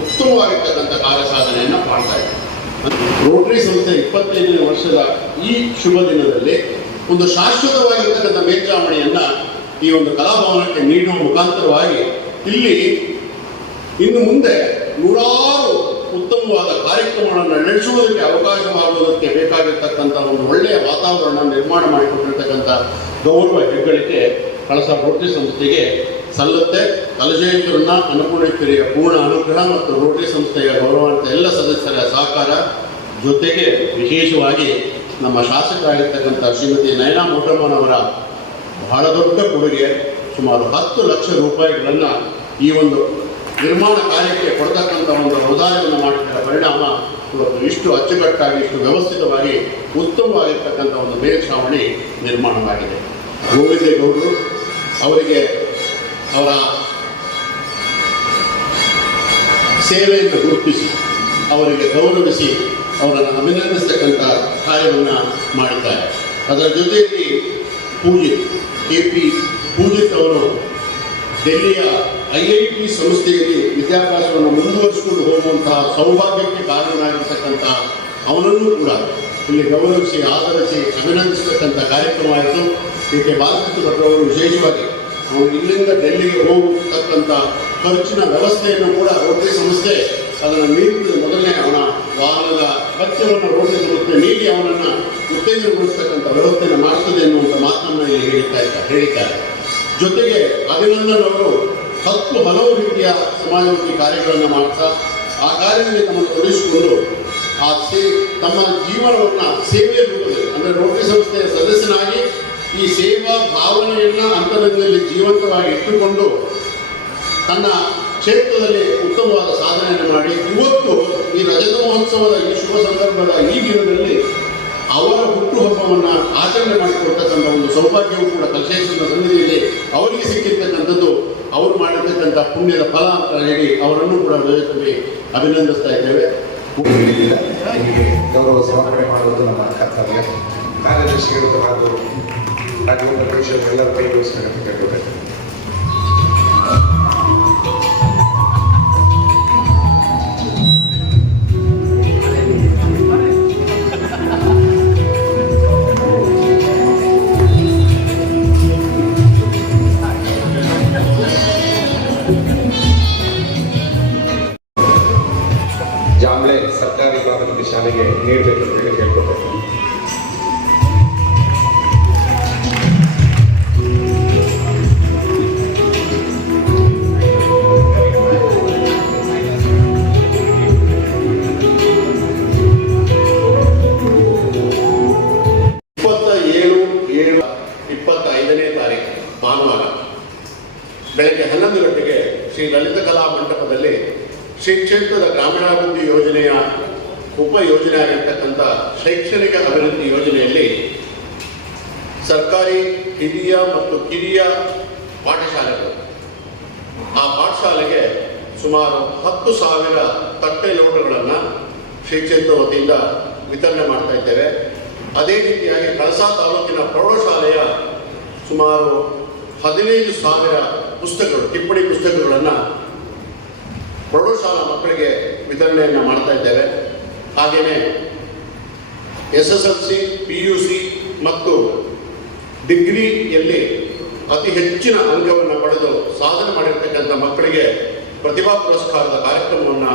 ಉತ್ತಮವಾಗಿರ್ತಕ್ಕಂಥ ಕಾರ್ಯ ಸಾಧನೆಯನ್ನು ಮಾಡ್ತಾ ಇದೆ. ರೋಟರಿ ಸಂಸ್ಥೆ 25ನೇ ವರ್ಷದ ಈ ಶುಭ ದಿನದಲ್ಲಿ ಒಂದು ಶಾಶ್ವತವಾಗಿರ್ತಕ್ಕಂಥ ಮೇಲ್ಚಾವಣಿಯನ್ನು ಈ ಒಂದು ಕಲಾಭವನಕ್ಕೆ ನೀಡುವ ಮುಖಾಂತರವಾಗಿ ಇಲ್ಲಿ ಇನ್ನು ಮುಂದೆ ನೂರಾರು ಉತ್ತಮವಾದ ಕಾರ್ಯಕ್ರಮಗಳನ್ನು ನಡೆಸುವುದಕ್ಕೆ ಅವಕಾಶವಾಗುವುದಕ್ಕೆ ಬೇಕಾಗಿರ್ತಕ್ಕಂಥ ಒಂದು ಒಳ್ಳೆಯ ವಾತಾವರಣ ನಿರ್ಮಾಣ ಮಾಡಿಕೊಟ್ಟಿರ್ತಕ್ಕಂಥ ಗೌರವ ಹೆಗ್ಗಳಿಕೆ ಕಳಸ ರೋಟರಿ ಸಂಸ್ಥೆಗೆ ಸಲ್ಲುತ್ತೆ. ಕಲಶೇಶ್ವರನ ಅನ್ನಪೂರ್ಣೇಶ್ವರಿಯ ಪೂರ್ಣ ಅನುಗ್ರಹ ಮತ್ತು ರೋಟರಿ ಸಂಸ್ಥೆಯ ಗೌರವಾನ್ವಿತ ಎಲ್ಲ ಸದಸ್ಯರ ಸಹಕಾರ ಜೊತೆಗೆ ವಿಶೇಷವಾಗಿ ನಮ್ಮ ಶಾಸಕರಾಗಿರ್ತಕ್ಕಂಥ ಶ್ರೀಮತಿ ನಯನಾ ಮೋಟಮ್ಮನವರ ಬಹಳ ದೊಡ್ಡ ಕೊಡುಗೆ ಸುಮಾರು 10 ಲಕ್ಷ ರೂಪಾಯಿಗಳನ್ನು ಈ ಒಂದು ನಿರ್ಮಾಣ ಕಾರ್ಯಕ್ಕೆ ಕೊಡ್ತಕ್ಕಂಥ ಒಂದು ಔದಾರ್ಯವನ್ನು ಮಾಡಿದ ಪರಿಣಾಮ ಇವತ್ತು ಇಷ್ಟು ಅಚ್ಚುಕಟ್ಟಾಗಿ ಇಷ್ಟು ವ್ಯವಸ್ಥಿತವಾಗಿ ಉತ್ತಮವಾಗಿರ್ತಕ್ಕಂಥ ಒಂದು ಮೇಲ್ಛಾವಣಿ ನಿರ್ಮಾಣವಾಗಿದೆ. ಗೋವಿಂದೇಗೌಡರು ಅವರಿಗೆ ಅವರ ಸೇವೆಯನ್ನು ಗುರುತಿಸಿ ಅವರಿಗೆ ಗೌರವಿಸಿ ಅವರನ್ನು ಅಭಿನಂದಿಸ್ತಕ್ಕಂಥ ಕಾರ್ಯವನ್ನು ಮಾಡಿದ್ದಾರೆ. ಅದರ ಜೊತೆಯಲ್ಲಿ ಪೂಜಿತ್ KP ಪೂಜಿತ್ ಅವರು ಡೆಲ್ಲಿಯ IIT ಸಂಸ್ಥೆಯಲ್ಲಿ ವಿದ್ಯಾಭ್ಯಾಸವನ್ನು ಮುಂದುವರಿಸಿಕೊಂಡು ಹೋಗುವಂತಹ ಸೌಭಾಗ್ಯಕ್ಕೆ ಕಾರಣವಾಗಿರ್ತಕ್ಕಂಥ ಅವನನ್ನು ಕೂಡ ಇಲ್ಲಿ ಗೌರವಿಸಿ ಆದರಿಸಿ ಅಭಿನಂದಿಸತಕ್ಕಂಥ ಕಾರ್ಯಕ್ರಮ ಆಯಿತು. KK ಬಾಲಕೃಷ್ಣ ಭಟ್ರವರು ವಿಶೇಷವಾಗಿ ಅವರು ಇಲ್ಲಿಂದ ಡೆಲ್ಲಿಗೆ ಹೋಗತಕ್ಕಂಥ ಖರ್ಚಿನ ವ್ಯವಸ್ಥೆಯನ್ನು ಕೂಡ ರೋಟರಿ ಸಂಸ್ಥೆ ಅದನ್ನು ನೀಡುತ್ತದೆ. ಮೊದಲನೇ ಅವನ ವಾಹನದ ವೆಚ್ಚವನ್ನು ರೋಟರಿ ಸಂಸ್ಥೆ ನೀಡಿ ಅವನನ್ನು ಉತ್ತೇಜನಗೊಳಿಸ್ತಕ್ಕಂಥ ವ್ಯವಸ್ಥೆಯನ್ನು ಮಾಡ್ತದೆ ಎನ್ನುವಂಥ ಮಾತನ್ನು ಇಲ್ಲಿ ಹೇಳಿದ್ದಾರೆ. ಜೊತೆಗೆ ಅಭಿನಂದನ್ ಅವರು ಹಲವು ರೀತಿಯ ಸಮಾಜಮುಖಿ ಕಾರ್ಯಗಳನ್ನು ಮಾಡ್ತಾ ಆ ಕಾರ್ಯದಲ್ಲಿ ತಮ್ಮನ್ನು ತೊಡಗಿಸಿಕೊಂಡು ತಮ್ಮ ಜೀವನವನ್ನು ಸೇವೆಯ ರೂಪದಲ್ಲಿ ಅಂದರೆ ರೋಟರಿ ಸಂಸ್ಥೆಯ ಸದಸ್ಯನಾಗಿ ಈ ಸೇವಾ ಭಾವನೆಯನ್ನು ಅಂತರಂಗದಲ್ಲಿ ಜೀವಂತವಾಗಿ ಇಟ್ಟುಕೊಂಡು ತನ್ನ ಕ್ಷೇತ್ರದಲ್ಲಿ ಉತ್ತಮವಾದ ಸಾಧನೆಯನ್ನು ಮಾಡಿ ಇವತ್ತು ಈ ರಜತ ಮಹೋತ್ಸವದ ಈ ಶುಭ ಸಂದರ್ಭದ ಈ ದಿನದಲ್ಲಿ ಅವರ ಹುಟ್ಟುಹಬ್ಬವನ್ನು ಆಚರಣೆ ಮಾಡಿಕೊಡ್ತಕ್ಕಂಥ ಒಂದು ಸೌಭಾಗ್ಯವು ಕೂಡ ಕಲಶೇಶ್ವರನ ಸನ್ನಿಧಿಯಲ್ಲಿ ಅವರಿಗೆ ಸಿಕ್ಕಿರ್ತಕ್ಕಂಥದ್ದು ಅವರು ಮಾಡಿರ್ತಕ್ಕಂಥ ಪುಣ್ಯದ ಫಲ ಅಂತ ಹೇಳಿ ಅವರನ್ನು ಕೂಡ ಹೃದಯದಲ್ಲಿ ಅಭಿನಂದಿಸ್ತಾ ಇದ್ದೇವೆ. ಗೌರವ ಸಮರ್ಪಣೆ ಮಾಡುವುದು ನಮ್ಮ ಕರ್ತವ್ಯ. ಕಾರ್ಯದರ್ಶಿಗಳು ಹಾಗೂ ರಾಜ್ಯದ ಪರಿಷತ್ ಎಲ್ಲರೂ ಕೈಗೊಳಿಸಬೇಕಂತ ಕೇಳಿಕೊಳ್ಳಬೇಕು. ಜಾಂಬ್ಳೆ ಸರ್ಕಾರಿ ಪ್ರಾಥಮಿಕ ಶಾಲೆಗೆ ನೀಡಬೇಕು ಅಂತ ಹೇಳಿ ಕೇಳ್ಕೊಳ್ಬೇಕು. ಭಾನುವಾರ ಬೆಳಗ್ಗೆ 11 ಗಂಟೆಗೆ ಶ್ರೀ ಲಲಿತ ಕಲಾ ಮಂಟಪದಲ್ಲಿ ಶ್ರೀ ಕ್ಷೇತ್ರದ ಗ್ರಾಮೀಣಾಭಿವೃದ್ಧಿ ಯೋಜನೆಯ ಉಪಯೋಜನೆ ಆಗಿರ್ತಕ್ಕಂಥ ಶೈಕ್ಷಣಿಕ ಅಭಿವೃದ್ಧಿ ಯೋಜನೆಯಲ್ಲಿ ಸರ್ಕಾರಿ ಹಿರಿಯ ಮತ್ತು ಕಿರಿಯ ಪಾಠಶಾಲೆಗಳು ಆ ಪಾಠಶಾಲೆಗೆ ಸುಮಾರು 10,000 ತಟ್ಟೆ ಲೋಟಗಳನ್ನು ಶ್ರೀ ಕ್ಷೇತ್ರ ವತಿಯಿಂದ ವಿತರಣೆ ಮಾಡ್ತಾ ಇದ್ದೇವೆ. ಅದೇ ರೀತಿಯಾಗಿ ಕಳಸಾ ತಾಲೂಕಿನ ಪ್ರೌಢಶಾಲೆಯ ಸುಮಾರು 15,000 ಪುಸ್ತಕಗಳು, ಟಿಪ್ಪಣಿ ಪುಸ್ತಕಗಳನ್ನು ಪ್ರೌಢಶಾಲಾ ಮಕ್ಕಳಿಗೆ ವಿತರಣೆಯನ್ನು ಮಾಡ್ತಾ ಇದ್ದೇವೆ. ಹಾಗೆಯೇ SSLC, PUC ಮತ್ತು ಡಿಗ್ರಿಯಲ್ಲಿ ಅತಿ ಹೆಚ್ಚಿನ ಅಂಕವನ್ನು ಪಡೆದು ಸಾಧನೆ ಮಾಡಿರ್ತಕ್ಕಂಥ ಮಕ್ಕಳಿಗೆ ಪ್ರತಿಭಾ ಪುರಸ್ಕಾರದ ಕಾರ್ಯಕ್ರಮವನ್ನು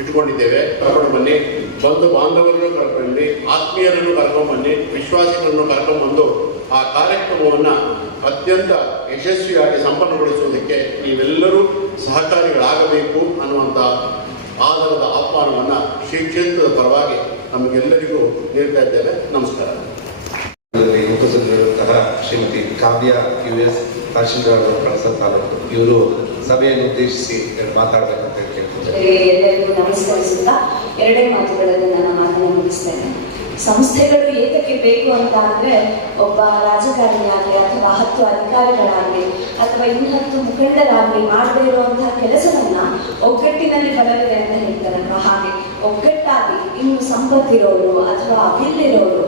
ಇಟ್ಟುಕೊಂಡಿದ್ದೇವೆ. ಕರ್ಕೊಂಡು ಬನ್ನಿ, ಬಂಧು ಬಾಂಧವರನ್ನು ಕರ್ಕೊಂಡ್ಬನ್ನಿ, ಆತ್ಮೀಯರನ್ನು ಕರ್ಕೊಂಡ್ಬನ್ನಿ, ವಿಶ್ವಾಸಿಗಳನ್ನು ಕರ್ಕೊಂಡ್ಬಂದು ಆ ಕಾರ್ಯಕ್ರಮವನ್ನು ಅತ್ಯಂತ ಯಶಸ್ವಿಯಾಗಿ ಸಂಪನ್ನಗೊಳಿಸುವುದಕ್ಕೆ ನೀವೆಲ್ಲರೂ ಸಹಕಾರಿಗಳಾಗಬೇಕು ಅನ್ನುವಂಥ ಆಧಾರದ ಆಹ್ವಾನವನ್ನು ಶ್ರೀ ಕ್ಷೇತ್ರದ ಪರವಾಗಿ ನಮಗೆಲ್ಲರಿಗೂ ನೀಡ್ತಾ ಇದ್ದೇವೆ. ನಮಸ್ಕಾರ. ಉಪಸದಸ್ಯರಾದಂತಹ ಶ್ರೀಮತಿ ಕಾವ್ಯ QS ತಹಶೀಲ್ದಾರ್ ಕಳಸ ತಾಲೂಕು, ಇವರು ಸಭೆಯನ್ನು ಉದ್ದೇಶಿಸಿ ಮಾತಾಡಬೇಕಂತ ಕೇಳ್ತಾರೆ. ಎಲ್ಲರಿಗೂ ನಮಸ್ಕರಿಸುತ್ತಾ ಎರಡೇ ಮಾತುಗಳಲ್ಲಿ ನನ್ನ ಮಾತನ್ನು ಮುಗಿಸ್ತೇನೆ. ಸಂಸ್ಥೆಗಳು ಏತಕ್ಕೆ ಬೇಕು ಅಂತ ಅಂದ್ರೆ, ಒಬ್ಬ ರಾಜಕಾರಣಿಯಾಗಲಿ ಅಥವಾ 10 ಅಧಿಕಾರಿಗಳಾಗಲಿ ಅಥವಾ 10 ಮುಖಂಡರಾಗಲಿ ಮಾಡದೇ ಇರುವಂತಹ ಕೆಲಸವನ್ನ ಒಗ್ಗಟ್ಟಿನಲ್ಲಿ ಬರಲಿದೆ ಅಂತ ಹೇಳ್ತಾರಲ್ವ, ಹಾಗೆ ಒಗ್ಗಟ್ಟಾಗಿ ಇನ್ನು ಸಂಪತ್ತಿರೋರು ಅಥವಾ ಅಭಿಲ್ಲಿರೋರು,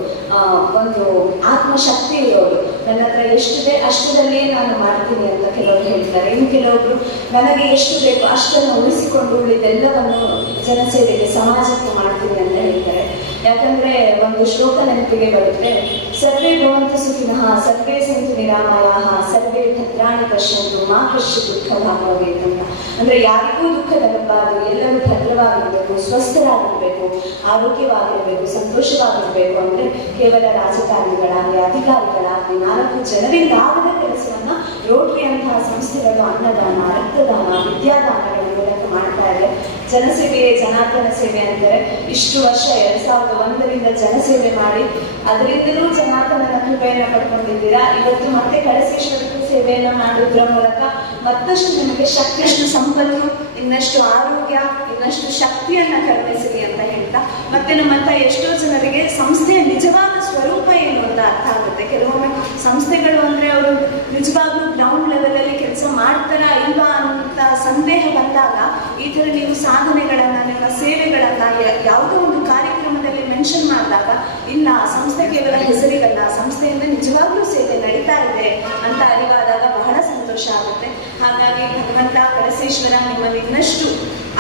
ಒಂದು ಆತ್ಮಶಕ್ತಿ ಇರೋರು, ನನ್ನ ಹತ್ರ ಎಷ್ಟಿದೆ ಅಷ್ಟರಲ್ಲೇ ನಾನು ಮಾಡ್ತೀನಿ ಅಂತ ಕೆಲವರು ಹೇಳ್ತಾರೆ. ಇನ್ನು ಕೆಲವೊಬ್ರು ನನಗೆ ಎಷ್ಟು ಬೇಕು ಅಷ್ಟನ್ನು ಉಳಿಸಿಕೊಂಡು ಉಳಿದೆಲ್ಲವನ್ನು ಜನಸೇವೆಗೆ, ಸಮಾಜಕ್ಕೆ ಮಾಡ್ತೀನಿ ಅಂತ ಹೇಳ್ತಾರೆ. ಯಾಕಂದ್ರೆ ಒಂದು ಶ್ಲೋಕ ನೆನಪಿಗೆ ಬರುತ್ತೆ, ಸರ್ವೇ ಭವಂತು ಸುಖಿನಃ ಸರ್ವೇ ಸಂತು ನಿರಾಮಯಾಃ ಸರ್ವೇ ಭದ್ರಾಣಿ ಪಶ್ಯಂತು ಮಾ ಕಶ್ಚಿತ್ ದುಃಖ ಭಾಗವೇ ಅಂತ. ಅಂದ್ರೆ ಯಾರಿಗೂ ದುಃಖ ತರಬಾರದು, ಎಲ್ಲರೂ ಭದ್ರವಾಗಿರ್ಬೇಕು, ಸ್ವಸ್ಥರಾಗಿರ್ಬೇಕು, ಆರೋಗ್ಯವಾಗಿರ್ಬೇಕು, ಸಂತೋಷವಾಗಿರ್ಬೇಕು. ಅಂದ್ರೆ ಕೇವಲ ರಾಜಕಾರಣಿಗಳಾಗಲಿ ಅಧಿಕಾರಿಗಳಾಗಲಿ 4 ಜನರಿಂದ ಆಗದ ಕೆಲಸವನ್ನ ರೋಟರಿ ಅಂತಹ ಸಂಸ್ಥೆಗಳು ಅನ್ನದಾನ, ರಕ್ತದಾನ, ವಿದ್ಯಾದಾನಗಳ ಮೂಲಕ ಮಾಡ್ತಾ ಇದೆ. ಜನಸೇವೆಯೇ ಜನಾರ್ದನ ಸೇವೆ ಅಂತಾರೆ. ಇಷ್ಟು ವರ್ಷ 2001ರಿಂದ ಜನಸೇವೆ ಮಾಡಿ ಅದರಿಂದಲೂ ಜನಾರ್ದನನ ಕೃಪೆಯನ್ನು ಪಡ್ಕೊಂಡಿದ್ದೀರಾ. ಇವತ್ತು ಮತ್ತೆ ಕಳಸೇಶ್ವರಕ್ಕೆ ಸೇವೆಯನ್ನು ಮಾಡುವುದರ ಮೂಲಕ ಮತ್ತಷ್ಟು ನಿಮಗೆ ಶಕ್ತಿಯಷ್ಟು ಸಂಪತ್ತು, ಇನ್ನಷ್ಟು ಆರೋಗ್ಯ, ಇನ್ನಷ್ಟು ಶಕ್ತಿಯನ್ನ ಕರುಣಿಸಿರಿ ಅಂತ ಹೇಳ್ತಾ, ಮತ್ತೆ ನಮ್ಮಂತ ಎಷ್ಟೋ ಜನರಿಗೆ ಸಂಸ್ಥೆಯ ನಿಜವಾದ ಸ್ವರೂಪ ಏನು ಅಂತ ಅರ್ಥ ಆಗುತ್ತೆ. ಕೆಲವೊಮ್ಮೆ ಸಂಸ್ಥೆಗಳು ಅಂದ್ರೆ ಅವರು ನಿಜವಾಗ್ಲೂ ಗ್ರೌಂಡ್ ಲೆವೆಲ್ ಅಲ್ಲಿ ಕೆಲಸ ಮಾಡ್ತಾರಾ ಇಲ್ವಾ ಅಂತ ಸಂದೇಹ ಬಂದಾಗ ಈ ತರ ನೀವು ಸಾಧನೆಗಳನ್ನ, ನಿಮ್ಮ ಸೇವೆಗಳನ್ನ ಯಾವುದೋ ಒಂದು ಕಾರ್ಯಕ್ರಮದಲ್ಲಿ ಮೆನ್ಷನ್ ಮಾಡಿದಾಗ, ಇಲ್ಲ ಸಂಸ್ಥೆ ಕೇವಲ ಹೆಸರಿಗಲ್ಲ, ಸಂಸ್ಥೆಯಿಂದ ನಿಜವಾಗ್ಲೂ ಸೇವೆ ನಡೀತಾ ಇದೆ ಅಂತ ಅರಿವಾದಾಗ ಬಹಳ ಸಂತೋಷ ಆಗುತ್ತೆ. ಹಾಗಾಗಿ ಭಗವಂತ ಕಳಸೇಶ್ವರ ನಿಮ್ಮಲ್ಲಿ ಇನ್ನಷ್ಟು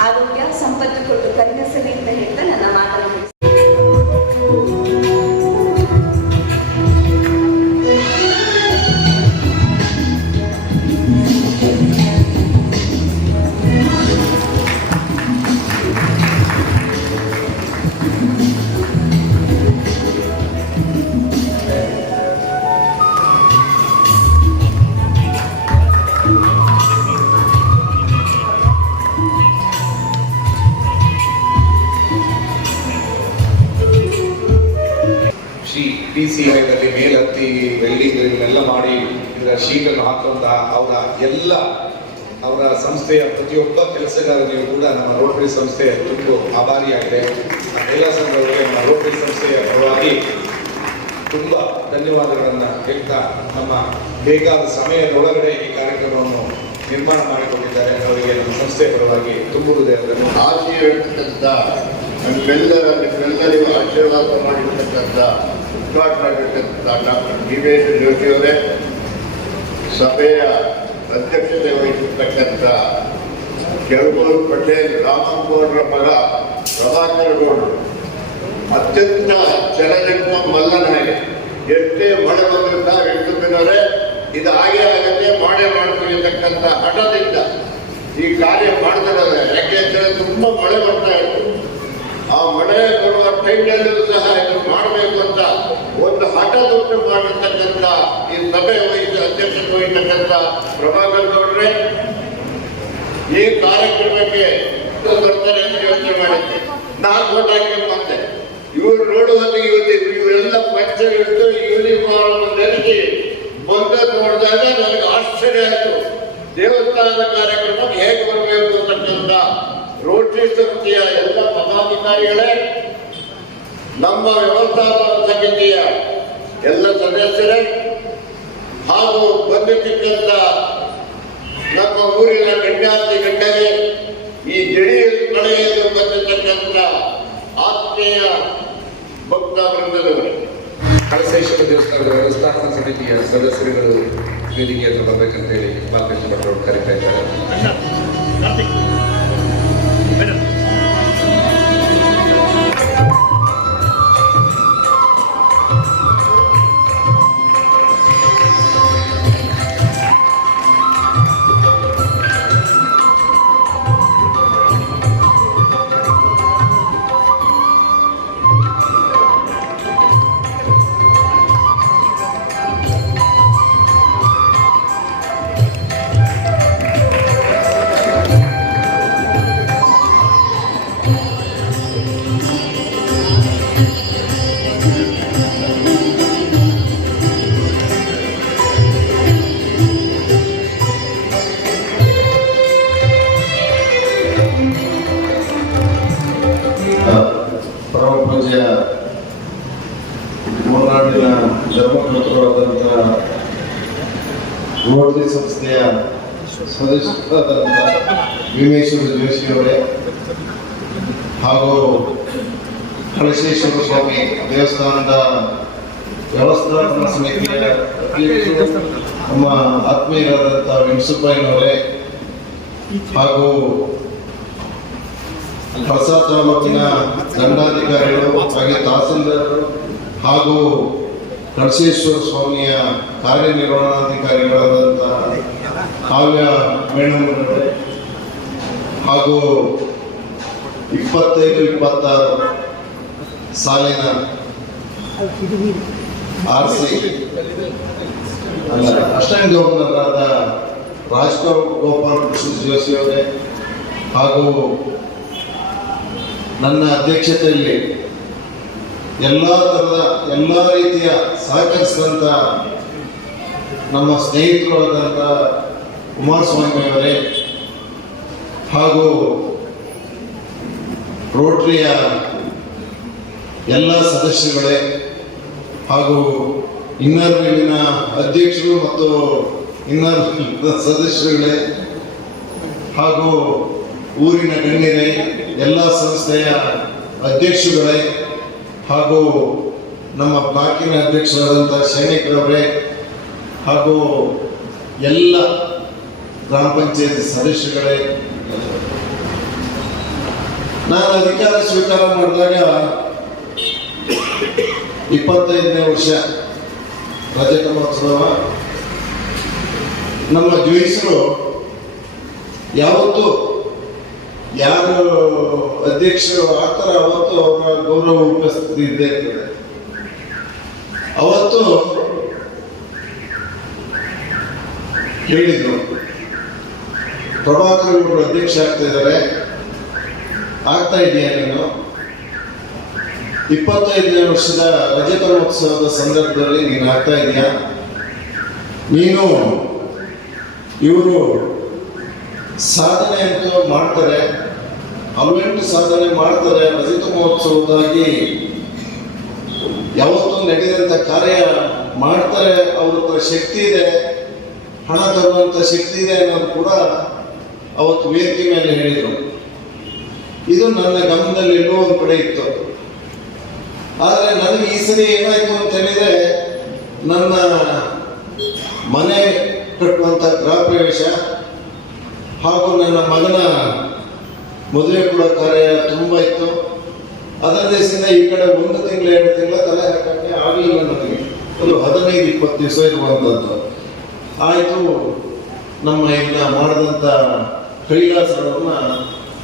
ಆರೋಗ್ಯ ಸಂಪತ್ತು ಕೊಟ್ಟು ಕರುಣಿಸಲಿ ಅಂತ ಹೇಳ್ತಾ ನನ್ನ ಮಾತನ್ನು PCIದಲ್ಲಿ ಮೇಲತ್ತಿ ವೆಲ್ಡಿಂಗ್ ಎಲ್ಲ ಮಾಡಿ ಇದರ ಶೀಟನ್ನು ಹಾಕುವಂತಹ ಅವರ ಸಂಸ್ಥೆಯ ಪ್ರತಿಯೊಬ್ಬ ಕೆಲಸಗಾರನಿಗೂ ಕೂಡ ನಮ್ಮ ರೋಟರಿ ಸಂಸ್ಥೆ ತುಂಬ ಆಭಾರಿಯಾಗಿದೆ. ಎಲ್ಲ ಸಂಘಗಳಿಗೆ ನಮ್ಮ ರೋಟರಿ ಸಂಸ್ಥೆಯ ಪರವಾಗಿ ತುಂಬ ಧನ್ಯವಾದಗಳನ್ನು ಹೇಳ್ತಾ, ನಮ್ಮ ಬೇಕಾದ ಸಮಯದೊಳಗಡೆ ಈ ಕಾರ್ಯಕ್ರಮವನ್ನು ನಿರ್ಮಾಣ ಮಾಡಿಕೊಂಡಿದ್ದಾರೆ. ಅವರಿಗೆ ನಮ್ಮ ಸಂಸ್ಥೆಯ ಪರವಾಗಿ ತುಂಬ ಹೃದಯವನ್ನು ಆಸೆ ಇರ್ತಕ್ಕಂಥ ನಮ್ಮೆಲ್ಲರಿಗೂ ಆಶೀರ್ವಾದ ಮಾಡಿರ್ತಕ್ಕಂಥ ಉದ್ಘಾಟನೆಯಾಗಿರ್ತಕ್ಕಂಥ ಡಾಕ್ಟರ್ ಡಿವೇಶ್ ಜೋಶಿಯವರೇ, ಸಭೆಯ ಅಧ್ಯಕ್ಷತೆ ವಹಿಸಿರ್ತಕ್ಕಂಥ ಕೆಳಗೂರು ಪಟೇಲ್ ರಾಮಗೌಡರ ಮಗ ಪ್ರಭಾಕರ್ ಗೌಡರು, ಅತ್ಯಂತ ಚಲಜನ್ಮ ಮಲ್ಲನಾಗಿ ಎಷ್ಟೇ ಮಳೆ ಬಂದಿದ್ದ ವೆಂಕಟಪ್ಪನವರೇ ಇದು ಹಾಗೆ ಆಗತ್ತೆ, ಮಾಡೇ ಮಾಡ್ತೀವಿ ಅಂತಕ್ಕಂಥ ಹಠದಿಂದ ಈ ಕಾರ್ಯ ಮಾಡ್ತಿದ್ದಾರೆ. ಯಾಕೆಂದ್ರೆ ತುಂಬಾ ಮಳೆ ಬರ್ತಾ ಇತ್ತು. ಆ ಮಳೆ ಬರುವ ಟೈಮ್ನಲ್ಲೂ ಸಹ ಇದು ಮಾಡಬೇಕು ಅಂತ ಒಂದು ಹಠದೊಟ್ಟು ಮಾಡಿರ್ತಕ್ಕಂಥ ಈ ಸಭೆ ಅಧ್ಯಕ್ಷತೆ ವಹಿಸ್ತಕ್ಕಂಥ ಪ್ರಭಾಕರ್ ಗೌಡ್ರೆ, ಈ ಕಾರ್ಯಕ್ರಮಕ್ಕೆ ಬರ್ತಾರೆ ಅಂತ ಯೋಚನೆ ಮಾಡಿದ್ದೆ. ನಾನು ಓಟ್ ಹಾಕಿ ಬಂದೆ. ಇವರು ನೋಡುವಂತೆಗೆ ಇವರೆಲ್ಲ ಪಂಚ ಹಿಡಿದು ಯೂನಿಫಾರ್ಮ್ ಧರಿಸಿ ಬಂದದ್ದು ನೋಡಿದಾಗ ನನಗೆ ಆಶ್ಚರ್ಯ ಆಯಿತು. ದೇವಸ್ಥಾನದ ಕಾರ್ಯಕ್ರಮ ಹೇಗೆ ಬರಬೇಕು ಅಂತಕ್ಕಂಥ ರೋಟರಿ ಸಮಿತಿಯ ಎಲ್ಲ ಪದಾಧಿಕಾರಿಗಳೇ, ನಮ್ಮ ವ್ಯವಸ್ಥಾಪಕ ಸಮಿತಿಯ ಎಲ್ಲ ಸದಸ್ಯರೇ ಹಾಗೂ ಬಂದಿರ್ತಕ್ಕಂಥ ನಮ್ಮ ಊರಿನ ಗಣ್ಯಾತಿ ಗಣ್ಯರೇ, ಈ ಜಡಿಯಲ್ಲಿ ಕಳೆಯಲು ಬಂದಿರತಕ್ಕಂಥ ಆತ್ಮೀಯ ಭಕ್ತ ವೃಂದದವರೇ, ಕಳಸೇಶ್ವರ ದೇವಸ್ಥಾನದ ವ್ಯವಸ್ಥಾಪನಾ ಸಮಿತಿಯ ಸದಸ್ಯರುಗಳು, ವೇದಿಕೆ ಹತ್ರ ಬರಬೇಕಂತೇಳಿ ಬಾಲಕೃಷ್ಣ ಭಟ್ರವರು ಕರೀತಾ ಇದ್ದಾರೆ. ಕಾರ್ತಿಕ್ ಮೇಡಮ್. ಪರಮ ಪೂಜ್ಯ ಮೂರ್ನಾಡಿನ ಧರ್ಮಕರ್ತರಾದಂಥ ರೋಟರಿ ಸಂಸ್ಥೆಯ ಸದಸ್ಯರಾದಂಥ ಭೀಮೇಶ್ವರ ಜೋಶಿಯವರೇ ಹಾಗೂ ಕಳಶೇಶ್ವರ ಸ್ವಾಮಿ ದೇವಸ್ಥಾನದ ವ್ಯವಸ್ಥಾಪನಾ ಸಮಿತಿಯ ಅಧ್ಯಕ್ಷರು ನಮ್ಮ ಆತ್ಮೀಯರಾದಂಥ ವೆಂಕಟಪ್ಪಯ್ಯನವರೇ ಹಾಗೂ ಹೊಸ ತಾಲೂಕಿನ ದಂಡಾಧಿಕಾರಿಗಳು ಹಾಗೆ ತಹಸೀಲ್ದಾರರು ಹಾಗೂ ಕಳಶೇಶ್ವರ ಸ್ವಾಮಿಯ ಕಾರ್ಯನಿರ್ವಹಣಾಧಿಕಾರಿಗಳಾದಂಥ ಕಾವ್ಯ ಮೇಣಮರವರೇ ಹಾಗೂ 25-26 ಸಾಲಿನ RC ಅಷ್ಟಂಗ ಗವರ್ನರಾದ ರಾಜಗೋಪಾಲ್ ಕೃಷ್ಣ ಜೋಶಿಯವರೇ ಹಾಗೂ ನನ್ನ ಅಧ್ಯಕ್ಷತೆಯಲ್ಲಿ ಎಲ್ಲ ಥರದ ಎಲ್ಲ ರೀತಿಯ ಸಹಕರಿಸಿದಂಥ ನಮ್ಮ ಸ್ನೇಹಿತರು ಆದಂಥ ಕುಮಾರಸ್ವಾಮಿಯವರೇ ಹಾಗೂ ರೋಟರಿಯ ಎಲ್ಲ ಸದಸ್ಯರುಗಳೇ ಹಾಗೂ ಇನ್ನರ್ ವಿಂಗಿನ ಅಧ್ಯಕ್ಷರು ಮತ್ತು ಇನ್ನರ್ ಸದಸ್ಯರುಗಳೇ ಹಾಗೂ ಊರಿನ ಗಣ್ಯರೇ, ಎಲ್ಲ ಸಂಸ್ಥೆಯ ಅಧ್ಯಕ್ಷರುಗಳೇ ಹಾಗೂ ನಮ್ಮ ಬ್ಲಾಕಿನ ಅಧ್ಯಕ್ಷರಾದಂಥ ಸೈನಿಕರವರೇ ಹಾಗೂ ಎಲ್ಲ ಗ್ರಾಮ ಪಂಚಾಯತ್ ಸದಸ್ಯರುಗಳೇ, ನಾನು ಅಧಿಕಾರ ಸ್ವೀಕಾರ ಮಾಡಿದಾಗ 25ನೇ ವರ್ಷ ರಜತ ಮಹೋತ್ಸವ. ನಮ್ಮ ಜೋಯಿಸರು ಯಾವತ್ತೂ ಯಾರು ಅಧ್ಯಕ್ಷರು ಆಗ್ತಾರೆ ಅವತ್ತು ಅವರ ಗೌರವ ಉಪಸ್ಥಿತಿ ಇದ್ದೇ ಇರ್ತದೆ. ಅವತ್ತು ಹೇಳಿದ್ರು, ಪ್ರಭಾಕರ್ ಅವರು ಅಧ್ಯಕ್ಷ ಆಗ್ತಾ ಇದೆಯಾ ನೀನು? 25ನೇ ವರ್ಷದ ರಜತ ಮಹೋತ್ಸವದ ಸಂದರ್ಭದಲ್ಲಿ ನೀನು ಆಗ್ತಾ ಇದೆಯಾ? ನೀನು ಇವರು ಸಾಧನೆ ಅಂತೂ ಮಾಡ್ತಾರೆ, ಹಲವೆಂಟು ಸಾಧನೆ ಮಾಡ್ತಾರೆ. ರಜತ ಮಹೋತ್ಸವದಾಗಿ ಯಾವತ್ತೂ ನಡೆದಂಥ ಕಾರ್ಯ ಮಾಡ್ತಾರೆ. ಅವ್ರ ಹತ್ರ ಶಕ್ತಿ ಇದೆ, ಹಣ ತರುವಂಥ ಶಕ್ತಿ ಇದೆ ಅನ್ನೋದು ಕೂಡ ಅವತ್ತು ವೇದಿಕೆ ಮೇಲೆ ಹೇಳಿದರು. ಇದು ನನ್ನ ಗಮನದಲ್ಲಿ ಎಲ್ಲೋ ಒಂದು ಕಡೆ ಇತ್ತು. ಆದರೆ ನನಗೆ ಈ ಸರಿ ಏನಾಯಿತು ಅಂತ ಹೇಳಿದರೆ, ನನ್ನ ಮನೆ ಕಟ್ಟುವಂಥ ಗೃಹ ಪ್ರವೇಶ ಹಾಗೂ ನನ್ನ ಮಗನ ಮದುವೆ ಕೂಡ ಕಾರ್ಯ ತುಂಬ ಇತ್ತು. ಅದರ ದೇಶದಿಂದ ಈ ಕಡೆ 1 ತಿಂಗಳು 2 ತಿಂಗಳ ತಲೆ ಹಾಕಕ್ಕೆ ಆಗಲಿಲ್ಲ. ನನಗೆ ಒಂದು 15-20 ದಿವಸ ಇರುವಂಥದ್ದು ಆಯಿತು. ನಮ್ಮ ಈಗ ಮಾಡಿದಂಥ ಕೈಲಾಸಗಳನ್ನ